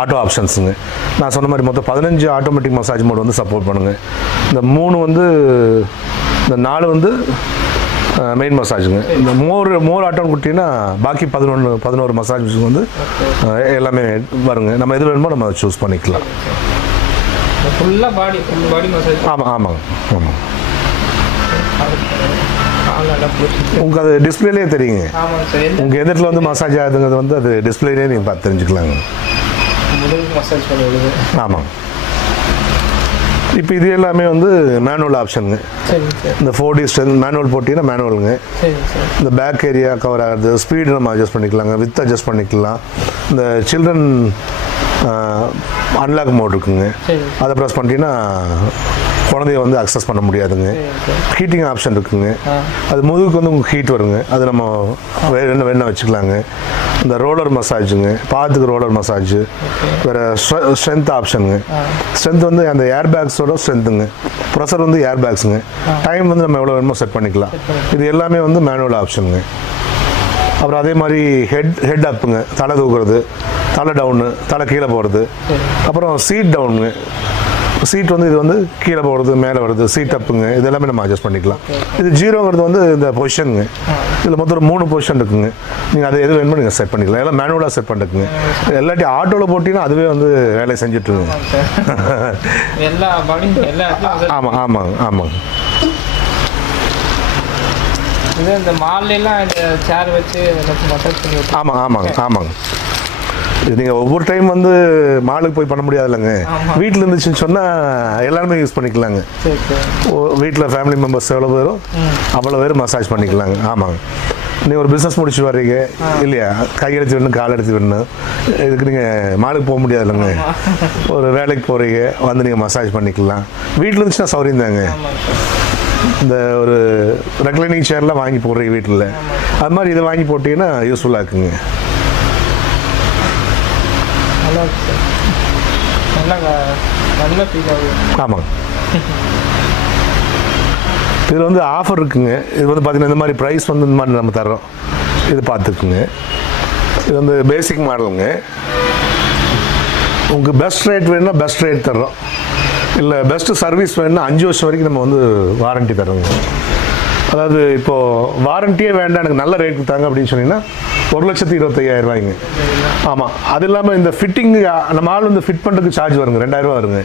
ஆட்டோ ஆப்ஷன்ஸுங்க. நான் சொன்ன மாதிரி மொத்தம் 15 ஆட்டோமேட்டிக் மசாஜ் மோடு வந்து சப்போர்ட் பண்ணுங்க. இந்த 3 வந்து இந்த 4 வந்து மெயின் மசாஜுங்க. இந்த மோர் ஆட்டோன்னு கொடுத்தீங்கன்னா பாக்கி 11 மசாஜ் வந்து எல்லாமே வருங்க. நம்ம எது வேணுமோ நம்ம சூஸ் பண்ணிக்கலாம். Full body massage. ஆமாம் ஆமாங்க. ஆமாம். உங்களுக்கு அது டிஸ்பிளேலேயே தெரியுங்க. உங்கள் எதிர்த்தில் வந்து மசாஜ் ஆகுதுங்கிறது வந்து அது டிஸ்பிளேலேயே நீங்கள் பார்த்து தெரிஞ்சுக்கலாங்க. மசாஜ் பண்ணுறது. ஆமாம். இப்போ இது எல்லாமே வந்து மேனுவல் ஆப்ஷனுங்க. இந்த 4D ஸ்ட்ரென்த் மேனுவல் போட்டிங்கன்னா மேனுவலுங்க. இந்த பேக் ஏரியா கவர் ஆகிறது, ஸ்பீடு நம்ம அட்ஜஸ்ட் பண்ணிக்கலாங்க, வித் அட்ஜஸ்ட் பண்ணிக்கலாம். இந்த சில்ட்ரன் அன்லாக் மோட் இருக்குங்க. அதை ப்ரெஸ் பண்ணிட்டீங்கன்னா குழந்தைய வந்து அக்சஸ் பண்ண முடியாதுங்க. ஹீட்டிங் ஆப்ஷன் இருக்குங்க. அது முதுகுக்கு வந்து உங்களுக்கு ஹீட் வருங்க. அது நம்ம வேணா வச்சுக்கலாங்க. இந்த ரோலர் மசாஜுங்க, பாத்துக்கு ரோலர் மசாஜ். வேறு ஸ்ட்ரென்த் ஆப்ஷனுங்க. ஸ்ட்ரென்த் வந்து அந்த ஏர் பேக்ஸோட ஸ்ட்ரென்த்துங்க. ப்ரெஷர் வந்து ஏர் பேக்ஸுங்க. டைம் வந்து நம்ம எவ்வளோ வேணுமோ செட் பண்ணிக்கலாம். இது எல்லாமே வந்து மேனுவல் ஆப்ஷனுங்க. அப்புறம் அதே மாதிரி ஹெட் அப்புங்க, தலை தூக்குறது, தலை டவுனு, தலை கீழே போகிறது. அப்புறம் சீட் டவுனுங்க. சீட் வந்து இது வந்து கீழே போகிறது மேலே வருது சீட் அப்புங்க இது எல்லாமே நம்ம அட்ஜஸ்ட் பண்ணிக்கலாம். இது ஜீரோங்கிறது வந்து இந்த பொசிஷனுங்க. இதில் மொத்தம் ஒரு 3 பொசிஷன் இருக்குங்க. நீங்கள் அதை எது வேணுமோ நீங்கள் செட் பண்ணிக்கலாம். எல்லாம் மேனுவலாக செட் பண்ணிருக்குங்க. எல்லாத்தையும் ஆட்டோவில் போட்டிங்கன்னா அதுவே வந்து வேலையை செஞ்சுட்ருங்க. ஆமாம் ஆமாங்க ஆமாங்க. இது இந்த மால்லாம் இந்த சேர் வச்சு ஆமாம் ஆமாங்க ஆமாங்க. இது நீங்கள் ஒவ்வொரு டைம் வந்து மாலுக்கு போய் பண்ண முடியாது இல்லைங்க. வீட்டில் இருந்துச்சுன்னு சொன்னால் எல்லாருமே யூஸ் பண்ணிக்கலாங்க. வீட்டில் ஃபேமிலி மெம்பர்ஸ் எவ்வளோ பேரும் அவ்வளோ பேர் மசாஜ் பண்ணிக்கலாங்க. ஆமாங்க. நீங்கள் ஒரு பிஸ்னஸ் முடிச்சு வர்றீங்க இல்லையா, கையெழுத்து வேணும் கால் எடுத்து வேணும், இதுக்கு நீங்கள் மாலுக்கு போக முடியாது இல்லைங்க. ஒரு வேலைக்கு போகிறீங்க வந்து நீங்கள் மசாஜ் பண்ணிக்கலாம். வீட்டில் இருந்துச்சுன்னா சௌரியம் தாங்க. இந்த ஒரு ரெக்லைனிங் சேர்லாம் வாங்கி போடுறீங்க வீட்டில், அது மாதிரி இதை வாங்கி போட்டிங்கன்னா யூஸ்ஃபுல்லாக இருக்குங்க. ஆமாங்க. இதில் வந்து ஆஃபர் இருக்குங்க. இது வந்து பார்த்தீங்கன்னா இந்த மாதிரி ப்ரைஸ் வந்து இந்த மாதிரி நம்ம தர்றோம். இது பார்த்துக்குங்க. இது வந்து பேசிக் மாடலுங்க. உங்களுக்கு பெஸ்ட் ரேட் வேணும்னா பெஸ்ட் ரேட் தர்றோம். இல்லை பெஸ்ட்டு சர்வீஸ் வேணும்னா 5 வருஷம் வரைக்கும் நம்ம வந்து வாரண்ட்டி தரோங்க. அதாவது இப்போது வாரண்ட்டியே வேண்டாம் எனக்கு நல்ல ரேட் கொடுத்தாங்க அப்படின்னு சொன்னீங்கன்னா 1,25,000 ரூபாய்ங்க. ஆமாம். அது இல்லாமல் இந்த ஃபிட்டிங்கு நம்ம ஆள் வந்து ஃபிட் பண்ணுறதுக்கு சார்ஜ் வருங்க, 2,000 ரூபா வருங்க.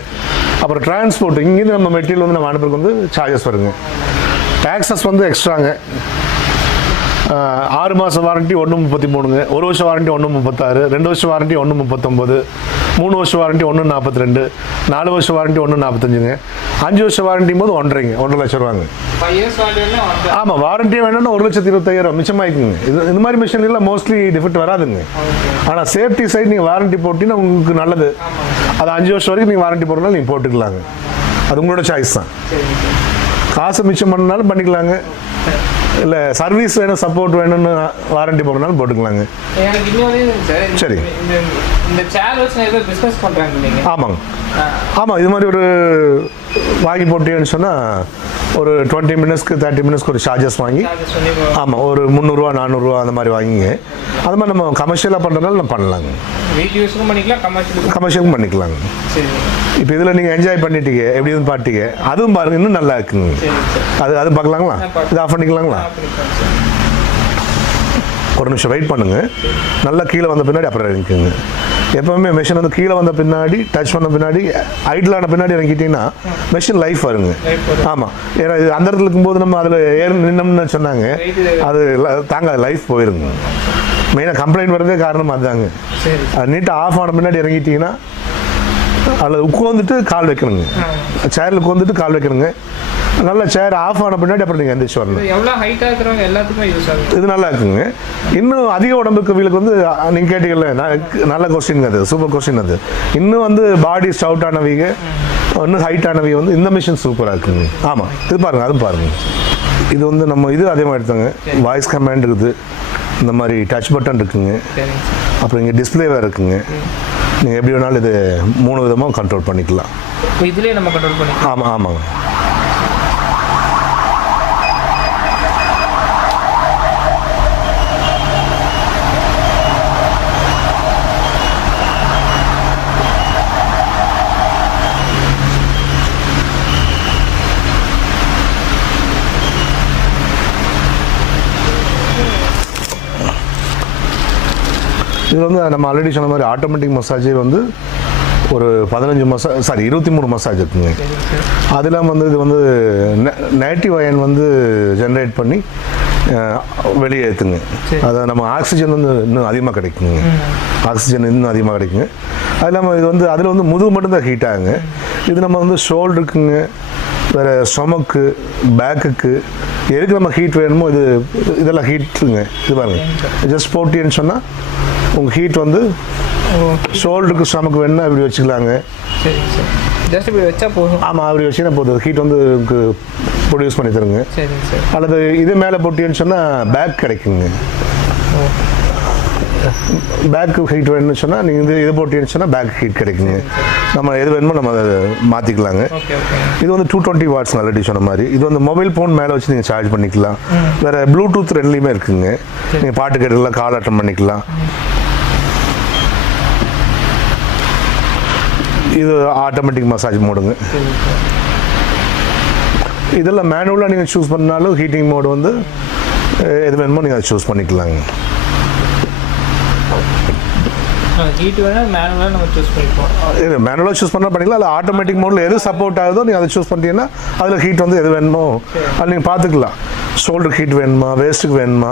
அப்புறம் டிரான்ஸ்போர்ட் இங்கேருந்து நம்ம மெட்டீரியல் வந்து நம்ம அனுப்புறதுக்கு வந்து சார்ஜஸ் வருங்க. டேக்ஸஸ் வந்து எக்ஸ்ட்ராங்க. 6 மாதம் வாரண்ட்டி 1,33ங்க, 1 வருஷம் வாரண்ட்டி 1,36, 2 வருஷம் வாரண்ட்டி 1,39, 3 வருஷம் வாரண்ட்டி 1,42, 4 வருஷம் வாரண்ட்டி 1,45ங்க, 5 வருஷம் வாரண்ட்டியும் போது 1.5 லட்சம் ரூபாங்க. ஆமாம். வாரண்ட்டியே வேணும்னா 1,25,000 மிச்சமாயிக்குங்க. இந்த மாதிரி மிஷின்லாம் மோஸ்ட்லி டிஃபெக்ட் வராதுங்க. ஆனால் சேஃப்டி சைடு நீங்கள் வாரண்ட்டி போட்டிங்கன்னா உங்களுக்கு நல்லது. அது 5 வருஷம் வரைக்கும் நீங்கள் வாரண்ட்டி போடுறதுனால நீங்கள் போட்டுக்கலாங்க. அது உங்களோட சாய்ஸ் தான். காசு மிச்சம் பண்ணனாலும் பண்ணிக்கலாங்க. இல்லை சர்வீஸ் வேணும் சப்போர்ட் வேணும்னு வாரண்ட்டி போடுறதுனாலும் போட்டுக்கலாங்க. சரி. ஆமாங்க. ஆமாம். இது மாதிரி ஒரு வாங்கி போட்டீங்கன்னு சொன்னால் ஒரு 20 மினிட்ஸ்க்கு 30 மினிட்ஸ்க்கு ஒரு சார்ஜஸ் வாங்கி, ஆமாம், ஒரு 300 ரூபா 400 ரூபா அந்த மாதிரி வாங்கிங்க. அது மாதிரி நம்ம கமர்ஷியலாக பண்ணுறதுனால நம்ம பண்ணலாங்க. கமர்ஷியலும் பண்ணிக்கலாங்க. இப்போ இதில் நீங்கள் என்ஜாய் பண்ணிட்டீங்க, எப்படி இருந்து பாட்டீங்க, அதுவும் பாருங்க இன்னும் நல்லா இருக்குங்க. அது பார்க்கலாங்களா? இது ஆஃப் பண்ணிக்கலாங்களா? ஒரு நிமிஷம் வெயிட் பண்ணுங்க. நல்லா கீழே வந்த பின்னாடி அப்புறம் இறங்கிக்குங்க. எப்போவுமே மெஷின் வந்து கீழே வந்த பின்னாடி டச் பண்ண பின்னாடி ஐட்லான பின்னாடி இறங்கிட்டிங்கன்னா மெஷின் லைஃப் வருங்க. ஆமாம். ஏன்னா இது அந்த இடத்துல இருக்கும்போது நம்ம அதில் ஏறி நின்னோம்னு சொன்னாங்க, அது தாங்க லைஃப் போயிருங்க. மெயினாக கம்ப்ளைண்ட் வரதே காரணம் அதுதாங்க. அது நீட்டாக ஆஃப் ஆன பின்னாடி இறங்கிட்டிங்கன்னா அதில் உட்காந்துட்டு கால் வைக்கணுங்க. சேரில் உட்காந்துட்டு கால் வைக்கணுங்க. நல்ல சேர் ஆஃப் ஆன பின்னாடி அப்புறம் நீங்கள் எந்திரிச்சு வரணும். இது நல்லா இருக்குங்க. இன்னும் அதிக உடம்புக்கு வீலுக்கு வந்து நீங்கள் கேட்டீங்கல்ல, நல்ல கொஸ்டின் அது, சூப்பர் கொஸ்டின் அது. இன்னும் வந்து பாடி ஸ்டவுட் ஆனவங்க, இன்னும் ஹைட் ஆனவங்க வந்து இந்த மிஷின் சூப்பராக இருக்குங்க. ஆமாம். இது பாருங்கள், அதுவும் பாருங்கள். இது வந்து நம்ம இது அதே மாதிரி எடுத்தாங்க. வாய்ஸ் கமாண்ட் இருக்குது, இந்த மாதிரி டச் பட்டன் இருக்குங்க, அப்புறம் இங்கே டிஸ்பிளேவே இருக்குங்க. நீங்கள் எப்படி வேணாலும் இது 3 விதமாக கண்ட்ரோல் பண்ணிக்கலாம். இதுலேயே நம்ம கண்ட்ரோல் பண்ணிக்கலாம். ஆமாம் ஆமாங்க. இது வந்து நம்ம ஆல்ரெடி சொன்ன மாதிரி ஆட்டோமேட்டிக் மசாஜே வந்து ஒரு 23 மசாஜ் இருக்குங்க. அது இல்லாமல் வந்து இது வந்து நேட்டிவ் அயன் வந்து ஜென்ரேட் பண்ணி வெளியே ஏற்றுங்க. அதை நம்ம ஆக்சிஜன் வந்து இன்னும் அதிகமாக கிடைக்குங்க. ஆக்சிஜன் இன்னும் அதிகமாக கிடைக்குங்க. அது இல்லாமல் இது வந்து அதில் வந்து முதுகு மட்டும்தான் ஹீட் ஆகுங்க. இது நம்ம வந்து ஷோல்டருக்குங்க, வேறு ஸ்டொமக்கு, பேக்குக்கு எதுக்கு நம்ம ஹீட் வேணுமோ இதெல்லாம் ஹீட்டுங்க. இது பாருங்கள், ஜஸ்ட் போட்டின்னு சொன்னால் உங்கள் ஹீட் வந்து ஷோல்டருக்கு ஸ்டமக்கு வேணும்னா இப்படி வச்சுக்கலாங்க. ஆமாம், அப்படி வச்சுன்னா போதும். ஹீட் வந்து உங்களுக்கு ப்ரொடியூஸ் பண்ணி தருங்க. அல்லது இது மேலே போட்டின்னு சொன்னால் பேக் கிடைக்குங்க. பேக்கு ஹீட் வேணும்னு சொன்னால் நீங்கள் இது போட்டின்னு சொன்னால் பேக் ஹீட் கிடைக்குங்க. நம்ம எது வேணுமோ நம்ம அதை மாற்றிக்கலாங்க. இது வந்து 220 வாட்ஸ் ஆல்ரெடி சொன்ன மாதிரி. இது வந்து மொபைல் ஃபோன் மேலே வச்சு நீங்கள் சார்ஜ் பண்ணிக்கலாம். வேறு ப்ளூடூத் 2லேயுமே இருக்குங்க. நீங்கள் பாட்டு கேட்டுக்கலாம், கால் அட்டன் பண்ணிக்கலாம். இது ஆட்டோமேட்டிக் மசாஜ் மோடுங்க. இதெல்லாம் மேனுவலாக நீங்கள் சூஸ் பண்ணாலும் ஹீட்டிங் மோடு வந்து எது வேணுமோ நீங்கள் அதை சூஸ் பண்ணிக்கலாங்க. ஹீட் வேணால் மேனுவலாக நம்ம சூஸ் பண்ணிப்போம். இது மேனுவலாக சூஸ் பண்ணால் பண்ணிக்கலாம். அதில் ஆட்டோமேட்டிக் மோடில் எது சப்போர்ட் ஆகுதோ நீங்கள் அதை சூஸ் பண்ணிட்டீங்கன்னா அதில் ஹீட் வந்து எது வேணுமோ அது நீங்கள் பார்த்துக்கலாம். ஷோல்டருக்கு ஹீட் வேணுமா, வேஸ்ட்டுக்கு வேணுமா,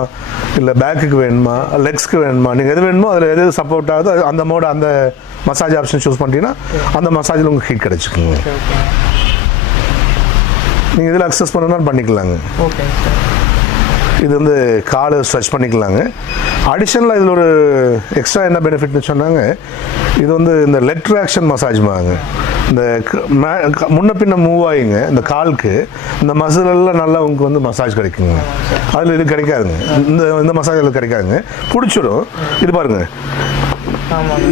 இல்லை பேக்குக்கு வேணுமா, லெக்ஸ்க்கு வேணுமா, நீங்கள் எது வேணுமோ அதில் எது சப்போர்ட் ஆகுதோ அந்த மோடு அந்த மசாஜ் ஆப்ஷன் சூஸ் பண்ணிட்டீங்கன்னா அந்த மசாஜில் உங்களுக்கு ஹீட் கிடச்சிக்குங்க. நீங்கள் இதில் அக்சஸ் பண்ணணும்னு பண்ணிக்கலாங்க. ஓகே. இது வந்து காலை ஸ்ட்ரெச் பண்ணிக்கலாங்க. அடிஷ்னலாக இதில் ஒரு எக்ஸ்ட்ரா என்ன பெனிஃபிட்னு சொன்னாங்க, இது வந்து இந்த லெக் ட்ராக்ஷன் மசாஜ் மாங்க. இந்த முன்ன பின்ன மூவ் ஆகிங்க இந்த காலுக்கு இந்த மசில் எல்லாம் நல்லா உங்களுக்கு வந்து மசாஜ் கிடைக்குங்க. அதில் இது கிடைக்காதுங்க. இந்த மசாஜ் அதில் கிடைக்காதுங்க, பிடிச்சிடும். இது பாருங்க,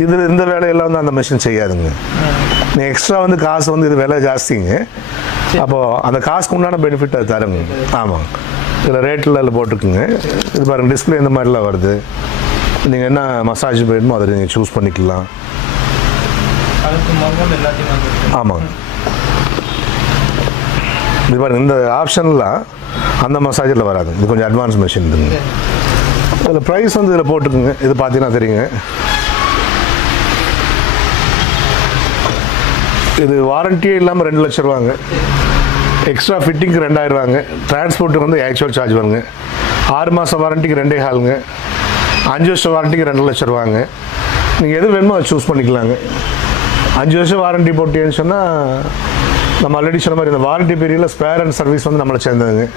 இதில் இந்த வேலையெல்லாம் வந்து அந்த மிஷின் செய்யாதுங்க. நீ எக்ஸ்ட்ரா வந்து காசு வந்து இது விலை ஜாஸ்திங்க. அப்போது அந்த காசுக்கு உண்டான பெனிஃபிட் அது தருங்க. ஆமாங்க. இதில் ரேட்டில் அதில் போட்டுக்குங்க. இது பாருங்கள், டிஸ்பிளே இந்த மாதிரிலாம் வருது. நீங்கள் என்ன மசாஜ் வேணுமோ அதை நீங்கள் சூஸ் பண்ணிக்கலாம். ஆமாங்க. இது பாருங்கள், இந்த ஆப்ஷன்லாம் அந்த மசாஜில் வராது. இது கொஞ்சம் அட்வான்ஸ் மிஷின் இதுங்க. இதில் ப்ரைஸ் வந்து இதில் போட்டுக்குங்க. இது பார்த்தீங்கன்னா தெரியுங்க. இது வாரண்டியே இல்லாமல் 2 லட்ச ரூபாங்க. எக்ஸ்ட்ரா ஃபிட்டிங்க்கு 2000 ரூபாங்க. டிரான்ஸ்போர்ட்டுக்கு வந்து ஆக்சுவல் சார்ஜ் வருங்க. 6 மாதம் வாரண்டிக்கு 2.5ங்க. 5 வருஷம் வாரண்டிக்கு 2 லட்ச ரூபாங்க. நீங்கள் எது வேணுமோ அதை சூஸ் பண்ணிக்கலாங்க. 5 வருஷம் வாரண்டி போட்டீங்கன்னு சொன்னால் நம்ம ஆல்ரெடி சொன்ன மாதிரி இந்த வாரண்டி பீரியடில் ஸ்பேர் அண்ட் சர்வீஸ் வந்து நம்மளை சேர்ந்ததுங்க.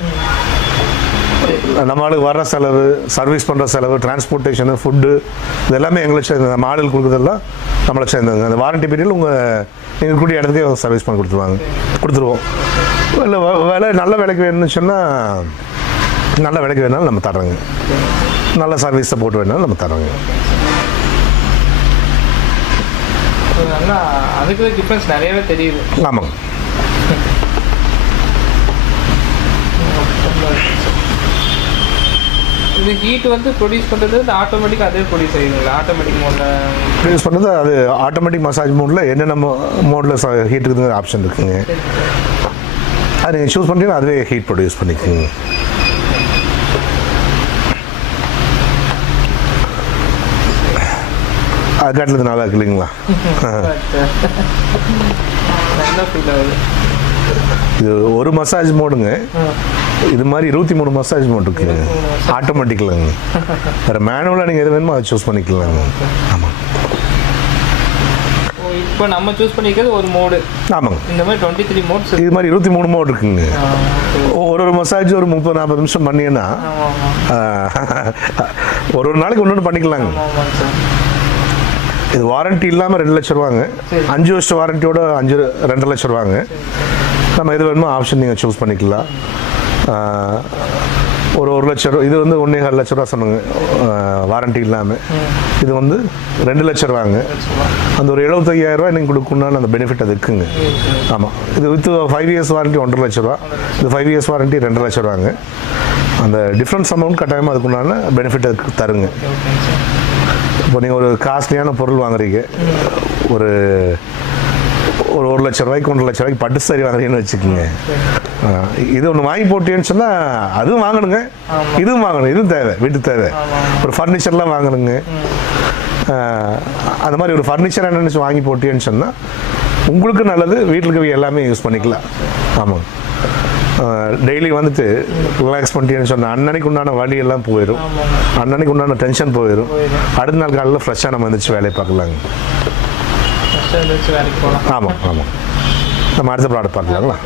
நம்மளுக்கு வர்ற செலவு, சர்வீஸ் பண்ணுற செலவு, டிரான்ஸ்போர்ட்டேஷனு, ஃபுட்டு, இது எல்லாமே எங்களை சேர்ந்தது. நம்ம ஆளுகள் கொடுக்குறதெல்லாம் நம்மளை சேர்ந்ததுங்க. அந்த வாரண்டி பீரியடில் நீங்கள் கூடிய இடத்துக்கே சர்வீஸ் பண்ணி கொடுத்துருவோம். இல்லை விலை நல்ல விலைக்கு வேணும்னு சொன்னால் நல்ல விலைக்கு வேணாலும் நம்ம தர்றோங்க. நல்ல சர்வீஸை போட்டு வேணாலும் நம்ம தர்றோங்க. அதுக்கு டிஃப்ரென்ஸ் நிறையவே தெரியுது. ஆமாங்க. இது ஹீட் வந்து ப்ரொடியூஸ் பண்ணுறது ஆட்டோமேட்டிக்காக அதே ப்ரொடியூஸ் ஆகிடுங்களா? ஆட்டோமேட்டிக் மோடில் ப்ரொடியூஸ் பண்ணுறது அது ஆட்டோமேட்டிக் மசாஜ் மோடில் என்னென்ன மோடில் ஹீட் இருக்குதுங்கிற ஆப்ஷன் இருக்குங்க. அது நீங்கள் சூஸ் பண்ணிட்டீங்கன்னா அதுவே ஹீட் ப்ரொடியூஸ் பண்ணிக்கோங்க. அது காட்டில் நல்லா இருக்கு இல்லைங்களா? இது ஒரு மசாஜ் மோடுங்க. இது மாதிரி 23 மசாஜ் மோட் இருக்குங்க. ஆட்டோமேட்டிக்கலாங்க. வேறு மேனுவலாக நீங்கள் எது வேணுமோ அதை சூஸ் பண்ணிக்கலாங்க. ஆமாம். இப்போ நம்ம சூஸ் பண்ணிக்கிறது ஒரு மோடு. ஆமாங்க. இந்த மாதிரி 23 மோட்ஸ். இது மாதிரி 23 மோட் இருக்குங்க. ஒரு மசாஜ் ஒரு 30-40 நிமிஷம் பண்ணீங்கன்னா ஒரு நாளைக்கு ஒன்று பண்ணிக்கலாங்க. இது வாரண்டி இல்லாமல் 2 லட்ச ரூபாங்க. 5 வருஷம் வாரண்டியோட 2 லட்ச ரூபாங்க. நம்ம எது வேணுமோ ஆப்ஷன் நீங்கள் சூஸ் பண்ணிக்கலாம். ஒரு 1 லட்ச ரூபா, இது வந்து 1.25 லட்ச ரூபா சொன்னாங்க வாரண்டி இல்லாமல். இது வந்து 2 லட்ச ரூபாங்க. அந்த ஒரு 75,000 ரூபா நீங்கள் கொடுக்கணும்னா அந்த பெனிஃபிட் அது இருக்குங்க. ஆமாம். இது வித் 5 இயர்ஸ் வாரண்டி 1.5 லட்ச ரூபா. இது 5 இயர்ஸ் வாரண்டி 2 லட்ச ரூபாங்க. அந்த டிஃப்ரென்ஸ் அமௌண்ட் கட்டாயமாக அதுக்குண்டான பெனிஃபிட் அதுக்கு தருங்க. இப்போ நீங்கள் ஒரு காஸ்ட்லியான பொருள் வாங்குறீங்க, ஒரு 1 லட்ச ரூபாய்க்கு 1.5 லட்ச ரூபாய்க்கு பட்டு சாரி வாங்குறீங்கன்னு வச்சுக்கோங்க. இது ஒன்று வாங்கி போட்டேன்னு சொன்னால் அதுவும் வாங்கணுங்க, இதுவும் வாங்கணும். இதுவும் தேவை, வீட்டு தேவை. ஒரு ஃபர்னிச்சர்லாம் வாங்கணுங்க. அந்த மாதிரி ஒரு ஃபர்னிச்சர் என்னென்னு வாங்கி போட்டேன்னு சொன்னால் உங்களுக்கு நல்லது, வீட்டில் இருக்க எல்லாமே யூஸ் பண்ணிக்கலாம். ஆமாம். டெய்லி வந்துட்டு ரிலாக்ஸ் பண்ணிட்டேன்னு சொன்னால் அன்னன்னைக்கு உண்டான வலி எல்லாம் போயிடும், அன்னன்னைக்கு உண்டான டென்ஷன் போயிடும். அடுத்த நாள் காலையில் ஃப்ரெஷ்ஷாக நம்ம வந்துச்சு வேலையை பார்க்கலாங்க. ஆமாம் ஆமாம். நம்ம அடுத்த ப்ராடக்ட் பார்க்கலாங்களா?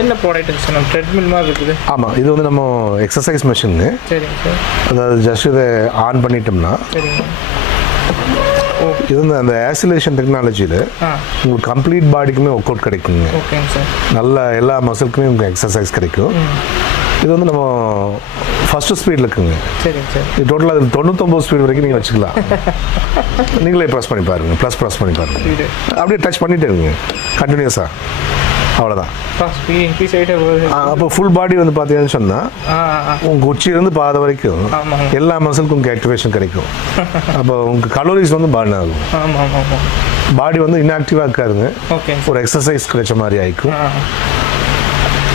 என்ன ப்ராடக்ட் சார்? நம்ம ட்ரெட்மில் மாதிரி இருக்குது. ஆமாம். இது வந்து நம்ம எக்ஸசைஸ் மிஷின்னு. சரிங்க சார். அதாவது ஜஸ்ட் இதை ஆன் பண்ணிட்டோம்னா இது வந்து அந்த ஆசிலேஷன் டெக்னாலஜியில் உங்களுக்கு கம்ப்ளீட் பாடிக்குமே ஒர்க் அவுட் கிடைக்குங்க. ஓகேங்க சார். நல்ல எல்லா மசிலுக்குமே உங்களுக்கு எக்ஸசைஸ் கிடைக்கும். இது வந்து நம்ம ஃபஸ்ட்டு ஸ்பீடில் இருக்குங்க. சரிங்க சார். இது டோட்டலாக 99 ஸ்பீட் வரைக்கும் நீங்கள் வச்சுக்கலாம். நீங்களே ப்ரெஸ் பண்ணி பாருங்கள், ப்ரெஸ் பண்ணி பாருங்கள். அப்படியே டச் பண்ணிகிட்டே இருங்க கண்டினியூஸாக. அவ்வளோதான். ஸ்பீட் இன்க்ரீஸ் ஆகிட்டே போகுது. அப்போ ஃபுல் பாடி வந்து பார்த்தீங்கன்னு சொன்னால் உங்கள் உச்சியிலேருந்து பாதை வரைக்கும் எல்லா மசிலுக்கும் உங்களுக்கு ஆக்டிவேஷன் கிடைக்கும். அப்போ உங்களுக்கு கலோரிஸ் வந்து பர்ன் ஆகும். ஆமாம் ஆமாம் ஆமாம். பாடி வந்து இன்ஆக்டிவாக இருக்காதுங்க. ஓகே. ஒரு எக்ஸசைஸ் கிடைச்ச மாதிரி ஆயிக்கும்.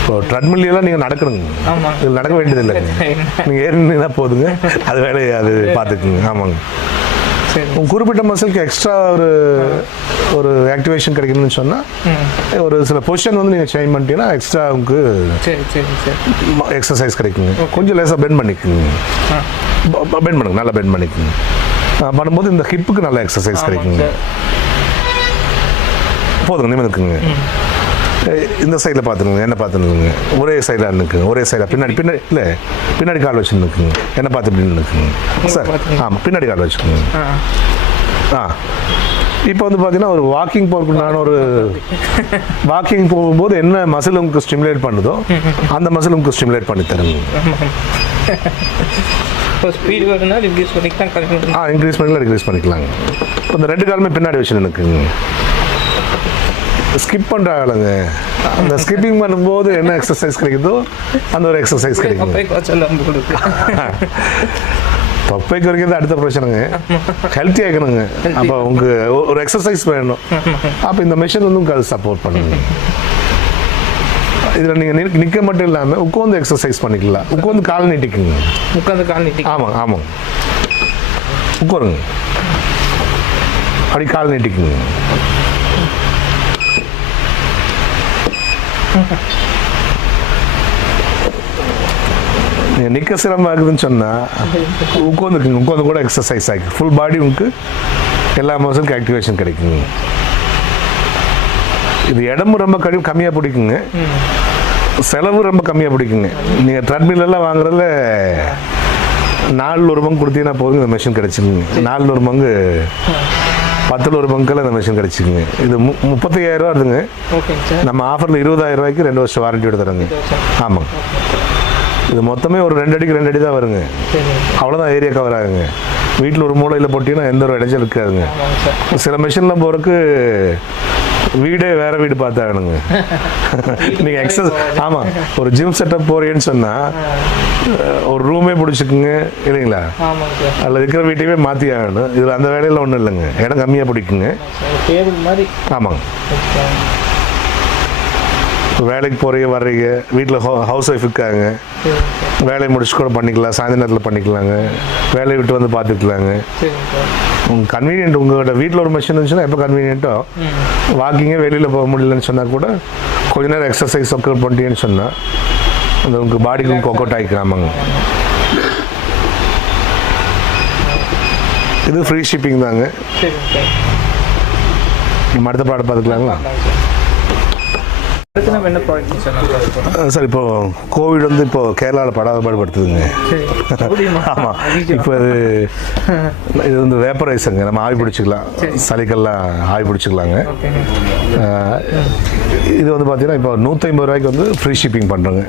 இப்போ ட்ரெட்மில்லாம் நீங்கள் நடக்கணுங்க. ஆமாம். இது நடக்க வேண்டியது இல்லைங்க. நீங்கள் ஏறினா போதுங்க, அது வேலையை அது பார்த்துக்குங்க. ஆமாங்க. உங்கள் குறிப்பிட்ட மசிலுக்கு எக்ஸ்ட்ரா ஒரு ஆக்டிவேஷன் கிடைக்கணும்னு சொன்னால் ஒரு சில பொசிஷன் வந்து நீங்கள் சேஞ்ச் பண்ணிட்டீங்கன்னா எக்ஸ்ட்ரா உங்களுக்கு எக்ஸசைஸ் கிடைக்குங்க. கொஞ்சம் லேசாக பெண்ட் பண்ணிக்குங்க. பெண்ட் பண்ணுங்க, நல்லா பெண்ட் பண்ணிக்குங்க. பண்ணும்போது இந்த ஹிப்புக்கு நல்ல எக்ஸசைஸ் கிடைக்குங்க. போதுங்க, நிமிர்ந்துக்குங்க. இந்த சைடில் பார்த்துருங்க, என்ன பார்த்துருக்குங்க. ஒரே சைடாக நிற்குங்க, ஒரே சைடாக பின்னாடி இல்லை பின்னாடி கால் வச்சு நிற்குங்க. என்ன பார்த்து இப்படின்னு நிற்குங்க சார். ஆமாம், பின்னாடி கால் வச்சுக்கோங்க. இப்போ வந்து பார்த்தீங்கன்னா ஒரு வாக்கிங் போகிறதுக்குண்டான வாக்கிங் போகும்போது என்ன மசில் உங்களுக்கு ஸ்டிமுலேட் பண்ணுதோ அந்த மசில் உங்களுக்கு ஸ்டிமுலேட் பண்ணி தருங்க. ஸ்பீடு வருதுன்னா இன்க்ரீஸ் பண்ணிக்கலாம். இன்க்ரீஸ் பண்ணிக்கலாம், டிக்ரீஸ் பண்ணிக்கலாங்க. இப்போ இந்த 2 காலுமே பின்னாடி வச்சு நிற்குங்க. ஸ்கிப் பண்ணுறாங்க. அந்த ஸ்கிப்பிங் பண்ணும்போது என்ன எக்ஸசைஸ் கிடைக்குதோ அந்த ஒரு எக்ஸசைஸ் கிடைக்கும். தொப்பை குறைக்கிறது அடுத்த பிரச்சனைங்க. ஹெல்த்தி ஆகணுங்க. அப்போ உங்களுக்கு ஒரு எக்ஸசைஸ் வேணும். அப்போ இந்த மிஷின் வந்து உங்களுக்கு அது சப்போர்ட் பண்ணுங்க. இதில் நீங்கள் நிற்க மட்டும் இல்லாமல் உட்காந்து எக்ஸசைஸ் பண்ணிக்கலாம். உட்காந்து கால் நீட்டிக்குங்க. ஆமாம் ஆமாம். உட்காருங்க, அப்படி கால் நீட்டிக்குங்க. நீங்கள் நிற்க சிரமம் ஆகுதுன்னு சொன்னால் உட்காந்துக்குங்க. உட்காந்து கூட எக்ஸசைஸ் ஆகி ஃபுல் பாடி உங்களுக்கு எல்லா மசிலுக்கும் ஆக்டிவேஷன் கிடைக்குங்க. இது இடமும் ரொம்ப கம்மியாக பிடிக்குங்க, செலவு ரொம்ப கம்மியாக பிடிக்குங்க. நீங்கள் ட்ரெட்மில்லாம் வாங்குறதுல 4 பங்கு கொடுத்தீங்கன்னா போதும், இந்த மிஷின் கிடைச்சிக்குங்க. 4 பங்கு 10 பங்குல இந்த மிஷின் கிடைச்சிக்குங்க. இது 35,000 ரூபா இருக்குங்க. நம்ம ஆஃபரில் 20,000 ரூபாய்க்கு 2 வருஷம் வாரண்டி தரங்க. ஆமாங்க. இது மொத்தமே ஒரு 2 அடிக்கு 2 அடி தான் வருங்க. அவ்வளோதான் ஏரியா கவர் ஆகுங்க. வீட்டில் ஒரு மூலையில் போட்டிங்கன்னா எந்த ஒரு இடைஞ்சல் இருக்காதுங்க. சில மிஷினில் போகிறதுக்கு வீடே வேறு வீடு பார்த்தாகணுங்க. நீங்கள் ஆமாம், ஒரு ஜிம் செட்டப் போகிறீங்கன்னு சொன்னால் ஒரு ரூமே பிடிச்சிக்குங்க இல்லைங்களா, அதில் இருக்கிற வீட்டையுமே மாற்றி ஆகணும். இதில் அந்த வேலையில் ஒன்றும் இல்லைங்க, இடம் கம்மியாக பிடிக்குங்க. ஆமாங்க. வேலைக்கு போகிறீங்க வர்றீங்க, வீட்டில் ஹவுஸ் ஒய்ஃப் இருக்காங்க, வேலையை முடிச்சு கூட பண்ணிக்கலாம், சாயந்தர நேரத்தில் பண்ணிக்கலாங்க, வேலையை விட்டு வந்து பார்த்துக்கலாங்க. உங்கள் கன்வீனியன்ட். உங்கள்கிட்ட வீட்டில் ஒரு மிஷின் இருந்துச்சுன்னா எப்போ கன்வீனியன்ட்டோ வாக்கிங்கே வெளியில் போக முடியலன்னு சொன்னால் கூட கொஞ்ச நேரம் எக்ஸசைஸ் ஒர்க் அவுட் பண்ணிட்டீங்கன்னு சொன்னால் அந்த உங்கள் பாடிக்கு ஒர்க் அவுட் ஆகிக்கிறாமாங்க. இது ஃப்ரீ ஷிப்பிங் தாங்க. நம்ம அடுத்த பாடம் பார்த்துக்கலாங்களா சார்? இப்போ கோவிட் வந்து இப்போ கேரளாவில் பாடுபடுத்துதுங்க. ஆமாம். இப்போ இது வந்து வேப்பரைஸருங்க. நம்ம ஆவி பிடிச்சிக்கலாம், சளிக்கெல்லாம் ஆவி பிடிச்சிக்கலாங்க. இது வந்து பார்த்தீங்கன்னா இப்போ 150 ரூபாய்க்கு வந்து ஃப்ரீ ஷிப்பிங் பண்ணுறோங்க.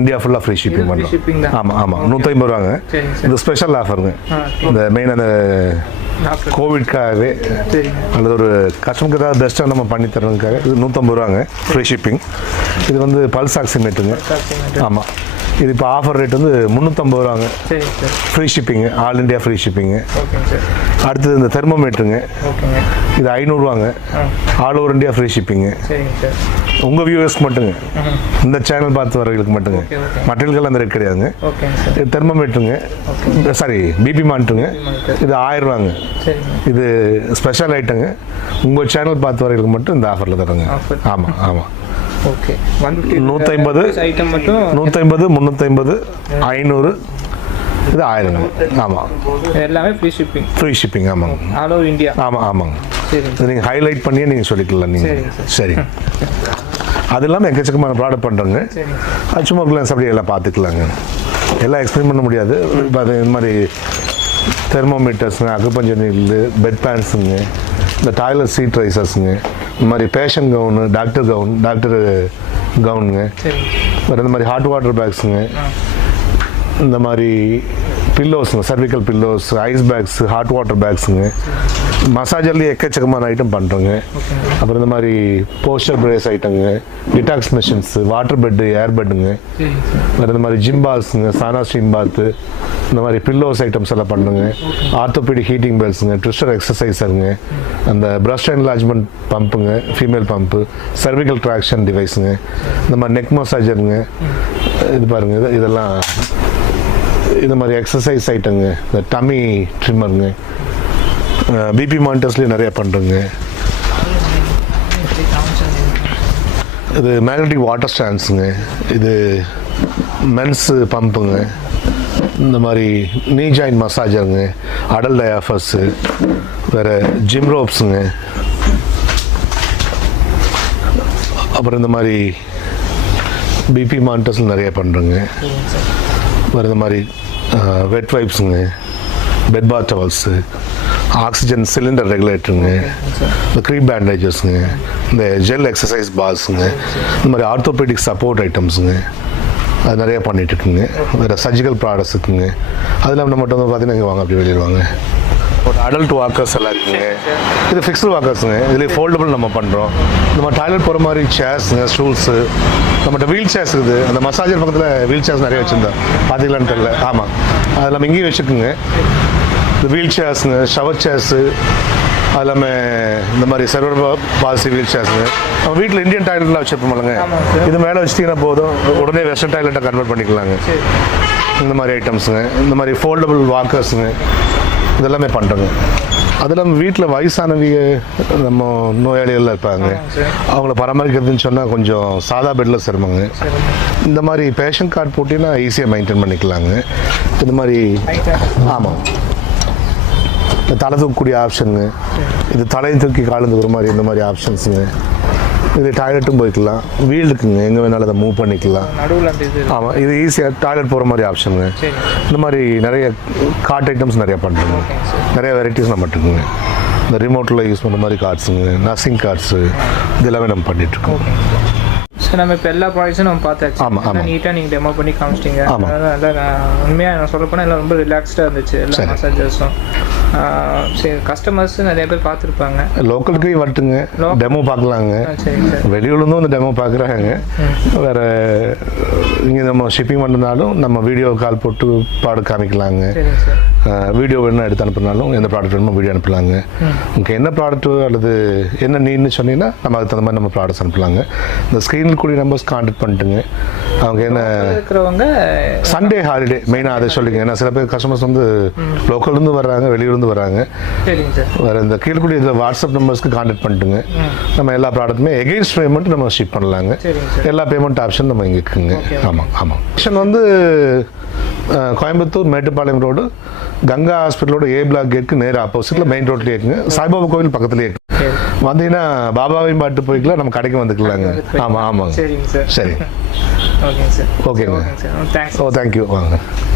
இந்தியா ஃபுல்லாக ஃப்ரீ ஷிப்பிங் பண்ணுறோம். ஆமாம் ஆமாம், 150 ரூபாங்க. இது ஸ்பெஷல் ஆஃபருங்க. இந்த மெயின் அந்த கோவிட்காகவே அல்லது ஒரு கஸ்டமருக்கு ஏதாவது பெஸ்ட்டாக நம்ம பண்ணி தரதுக்காக இது 150 ரூபாங்க ஃப்ரீ ஷிப்பிங். இது வந்து பல்ஸ் ஆக்சிமீட்டருங்க. ஆமாம். இது இப்போ ஆஃபர் ரேட் வந்து 350 ரூபாங்க free shipping, all India free shipping. அடுத்தது இந்த தெர்மோமீட்டருங்க, இது 500 ரூபாங்க, all over India free shipping. உங்கள் வியூவர்ஸ்க்கு மட்டுங்க, இந்த சேனல் பார்த்து வரவங்களுக்கு மட்டுங்க, மற்றவங்களுக்கெல்லாம் அந்த ரேட் கிடையாதுங்க. இது தெர்மோமீட்டருங்க, சாரி பிபி மானிட்டருங்க, இது 1000 ரூபாங்க. இது ஸ்பெஷல் ஐட்டங்க, உங்கள் சேனல் பார்த்து வரவங்களுக்கு மட்டும் இந்த ஆஃபரில் தரங்க. ஆமாம் ஆமாம். 150, 350, 500, இது 1000. ஆமாம், எல்லாமே ஃப்ரீ ஷிப்பிங். Free shipping. ஆமாங்க, ஆல் ஓவர் இந்தியா. ஆமாம் ஆமாங்க. இது நீங்கள் ஹைலைட் பண்ணியே நீங்கள் சொல்லிக்கலாம் நீங்கள். சரி. அது இல்லாமல் எக்கச்சக்கமான ப்ராடக்ட் பண்ணுறோங்க. அது சும்மா கிளாஸ் அப்படியே எல்லாம் பார்த்துக்கலாங்க. எல்லாம் எக்ஸ்பிளைன் பண்ண முடியாது. இப்போ அது இந்த மாதிரி தெர்மோமீட்டர்ஸுங்க, அக்குபஞ்சர் நீடில், பெட் பேண்ட்ஸுங்க, இந்த டாய்லெட் சீட் ரைசர்ஸுங்க, இந்த மாதிரி பேஷண்ட் கவுனு, டாக்டர் கவுனுங்க, வேறு இந்த மாதிரி ஹாட் வாட்டர் பேக்ஸுங்க, இந்த மாதிரி பில்லோஸுங்க, cervical pillows, ice packs, hot water பேக்ஸுங்க, மசாஜர்லேயே எக்கச்சக்கமான ஐட்டம் பண்ணுறோங்க. அப்புறம் இந்த மாதிரி போஸ்டர் பிரேஸ் ஐட்டங்க, detox machines, water bed, air பெட்டுங்க, வேறு இந்த மாதிரி ஜிம் பால்ஸுங்க, சானா ஸ்டீம் பாத்து, இந்த மாதிரி பில்லோஸ் ஐட்டம்ஸ் எல்லாம் பண்ணுங்க. ஆர்த்தோபீடிக் ஹீட்டிங் பெல்ஸுங்க, ட்விஸ்டர் எக்ஸசைசருங்க, அந்த பிரஸ்ட் என்லார்ஜ்மெண்ட் பம்புங்க, ஃபீமேல் பம்பு, சர்விக்கல் ட்ராக்ஷன் டிவைஸுங்க, இந்த மாதிரி நெக் மசாஜருங்க, இது பாருங்கள் இதெல்லாம் இந்த மாதிரி எக்ஸசைஸ் ஐட்டங்க, இந்த டம்மி ட்ரிம்மருங்க, பிபி மானிட்டர்ஸ்லேயும் நிறையா பண்ணுறோங்க. இது மேக்னெட்டிக் வாட்டர் ஸ்டாண்ட்ஸுங்க, இது மென்ஸு பம்புங்க, இந்த மாதிரி நீ ஜாயின்ட் மசாஜருங்க, அடல் டயாஃபர்ஸு, வேறு ஜிம் ரோப்ஸுங்க, அப்புறம் இந்த மாதிரி பிபி மானிட்டர்ஸில் நிறையா பண்ணுறோங்க. வேறு இந்த மாதிரி வெட் வைப்ஸுங்க, பெட் பாத் டவல்ஸு, ஆக்சிஜன் சிலிண்டர் ரெகுலேட்டருங்க, இந்த க்ரீப் பேண்டேஜஸ்ங்க, இந்த ஜெல் எக்ஸசைஸ் பால்ஸுங்க, இந்த மாதிரி ஆர்த்தோபெடிக் சப்போர்ட் ஐட்டம்ஸுங்க, அது நிறையா பண்ணிகிட்ருக்குங்க. வேறு சர்ஜிக்கல் ப்ராடக்ட்ஸ் இருக்குங்க. அது இல்லாமல் நம்மகிட்ட வந்து பார்த்தீங்கன்னா இங்கே வாங்க அப்படி வெளியிடுவாங்க. ஒரு அடல்ட் வாக்கர்ஸ் எல்லாம் இருக்குங்க. இது ஃபிக்ஸ்டு வாக்கர்ஸுங்க, இதுலேயே ஃபோல்டபுள் நம்ம பண்ணுறோம். நம்ம டாய்லெட் போகிற மாதிரி சேர்ஸுங்க, ஸ்டூல்ஸு, நம்மகிட்ட வீல் சேர்ஸ் இருக்குது. அந்த மசாஜர் பக்கத்தில் வீல் சேர்ஸ் நிறைய வச்சுருந்தோம், பார்த்தீங்களான்னு தெரியல. ஆமாம், அது நம்ம இங்கேயும் வச்சுக்கோங்க. இந்த வீல் சேர்ஸுங்க, ஷவர் சேர்ஸு, அது இல்லாமல் இந்த மாதிரி சர்வர் பாலிசி வீல் சேர்ஸுங்க. நம்ம வீட்டில் இந்தியன் டாய்லெட்லாம் வச்சுருப்போம்லங்க, இது மேலே வச்சுட்டிங்கன்னா போதும், உடனே வெஸ்டர்ன் டாய்லெட்டை கன்வெர்ட் பண்ணிக்கலாங்க. இந்த மாதிரி ஐட்டம்ஸுங்க, இந்த மாதிரி ஃபோல்டபுள் வாக்கர்ஸுங்க, இதெல்லாமே பண்ணுறோங்க. அது இல்லாமல் வீட்டில் வயசானவங்க, நம்ம நோயாளிகள்லாம் இருப்பாங்க, அவங்கள பராமரிக்கிறதுன்னு சொன்னால் கொஞ்சம் சாதா பெட்டில் சிரமங்க. இந்த மாதிரி பேஷண்ட் கார்டு போட்டிங்கன்னா ஈஸியாக மெயின்டைன் பண்ணிக்கலாங்க. இந்த மாதிரி ஆமாம், தலை தூக்கக்கூடிய ஆப்ஷனுங்க, இது தலையை தூக்கி காலம் தூக்குற மாதிரி இந்த மாதிரி ஆப்ஷன்ஸுங்க. இது டாய்லெட்டும் போய்க்கலாம், வீல் இருக்குங்க, எங்கே வேணாலும் அதை மூவ் பண்ணிக்கலாம். ஆமாம், இது ஈஸியாக டாய்லெட் போகிற மாதிரி ஆப்ஷனுங்க. இந்த மாதிரி நிறைய கார்ட் ஐட்டம்ஸ் நிறையா பண்ணுறோங்க. நிறைய வெரைட்டிஸ் நம்ம இருக்குங்க. இந்த ரிமோட்டில் யூஸ் பண்ணுற மாதிரி கார்ட்ஸுங்க, நர்சிங் கார்ட்ஸு, இது எல்லாமே நம்ம பண்ணிகிட்ருக்கோம். ஸோ நம்ம இப்போ எல்லா ப்ராடக்ட்ஸும் நம்ம பார்த்தாச்சு. ஆமாம், நீட்டாக நீங்கள் டெமோ பண்ணி காமிச்சிட்டிங்க. நல்லா உண்மையாக நான் சொல்ல போனால் எல்லாம் ரொம்ப ரிலாக்ஸ்டாக இருந்துச்சு எல்லா மசாஜர்ஸும். சரி, கஸ்டமர்ஸ் நிறைய பேர் பார்த்துருப்பாங்க. லோக்கலுக்கு வரட்டுங்க, டெமோ பார்க்கலாங்க. வெளியூர்லேருந்தும் வந்து டெமோ பார்க்குறாங்க. வேறு இங்கே நம்ம ஷிப்பிங் பண்ணுறதுனாலும் நம்ம வீடியோ கால் போட்டு ப்ராடக்ட் காமிக்கலாங்க. வீடியோ வேணும் எடுத்து அனுப்புனாலும் எந்த ப்ராடக்ட் வேணுமோ வீடியோ அனுப்பலாங்க. உங்களுக்கு என்ன ப்ராடக்ட் அல்லது என்ன நீன்னு சொன்னீங்கன்னா நம்ம அதுக்கு தகுந்த மாதிரி நம்ம ப்ராடக்ட்ஸ் அனுப்பலாங்க. இந்த ஸ்க்ரீனில் கூடிய நம்பர்ஸ் கான்டாக்ட் பண்ணிட்டுங்க. அவங்க என்ன இருக்கிறவங்க சண்டே ஹாலிடே மெயினாக அதை சொல்லிங்க. ஏன்னா சில பேர் கஸ்டமர்ஸ் வந்து லோக்கல்லேருந்து வர்றாங்க, வெளியூர்லேருந்து வர்றாங்க. வேறு இந்த கீழ்கூடிய இதில் வாட்ஸ்அப் நம்பர்ஸ்க்கு கான்டாக்ட் பண்ணிட்டுங்க. நம்ம எல்லா ப்ராடக்ட்டுமே எகெயின்ஸ்ட் பேமெண்ட் நம்ம ஷிப் பண்ணலாங்க. எல்லா பேமெண்ட் ஆப்ஷன் நம்ம இங்கே இருக்குங்க. ஆமாம் ஆமாம். ஆப்ஷன் வந்து கோயம்புத்தூர் மேட்டுப்பாளையம் ரோடு கங்கா ஹாஸ்பிட்டலோட ஏ பிளாக் கேட்க்கு நேராக ஆப்போசிட்டில் மெயின் ரோட்லேயே இருக்குங்க. சாய்பாபா கோவில் பக்கத்துலேயே இருக்கு. வந்தீங்கன்னா பாபாவையும் பாட்டு போய்க்கலாம், நம்ம கடைக்கு வந்துக்கலாங்க. ஆமாம் ஆமாங்க. சரிங்க சார். சரி, ஓகேங்க சார். ஓகேங்க. தேங்க்ஸ். ஓ தேங்க்யூ. வாங்க.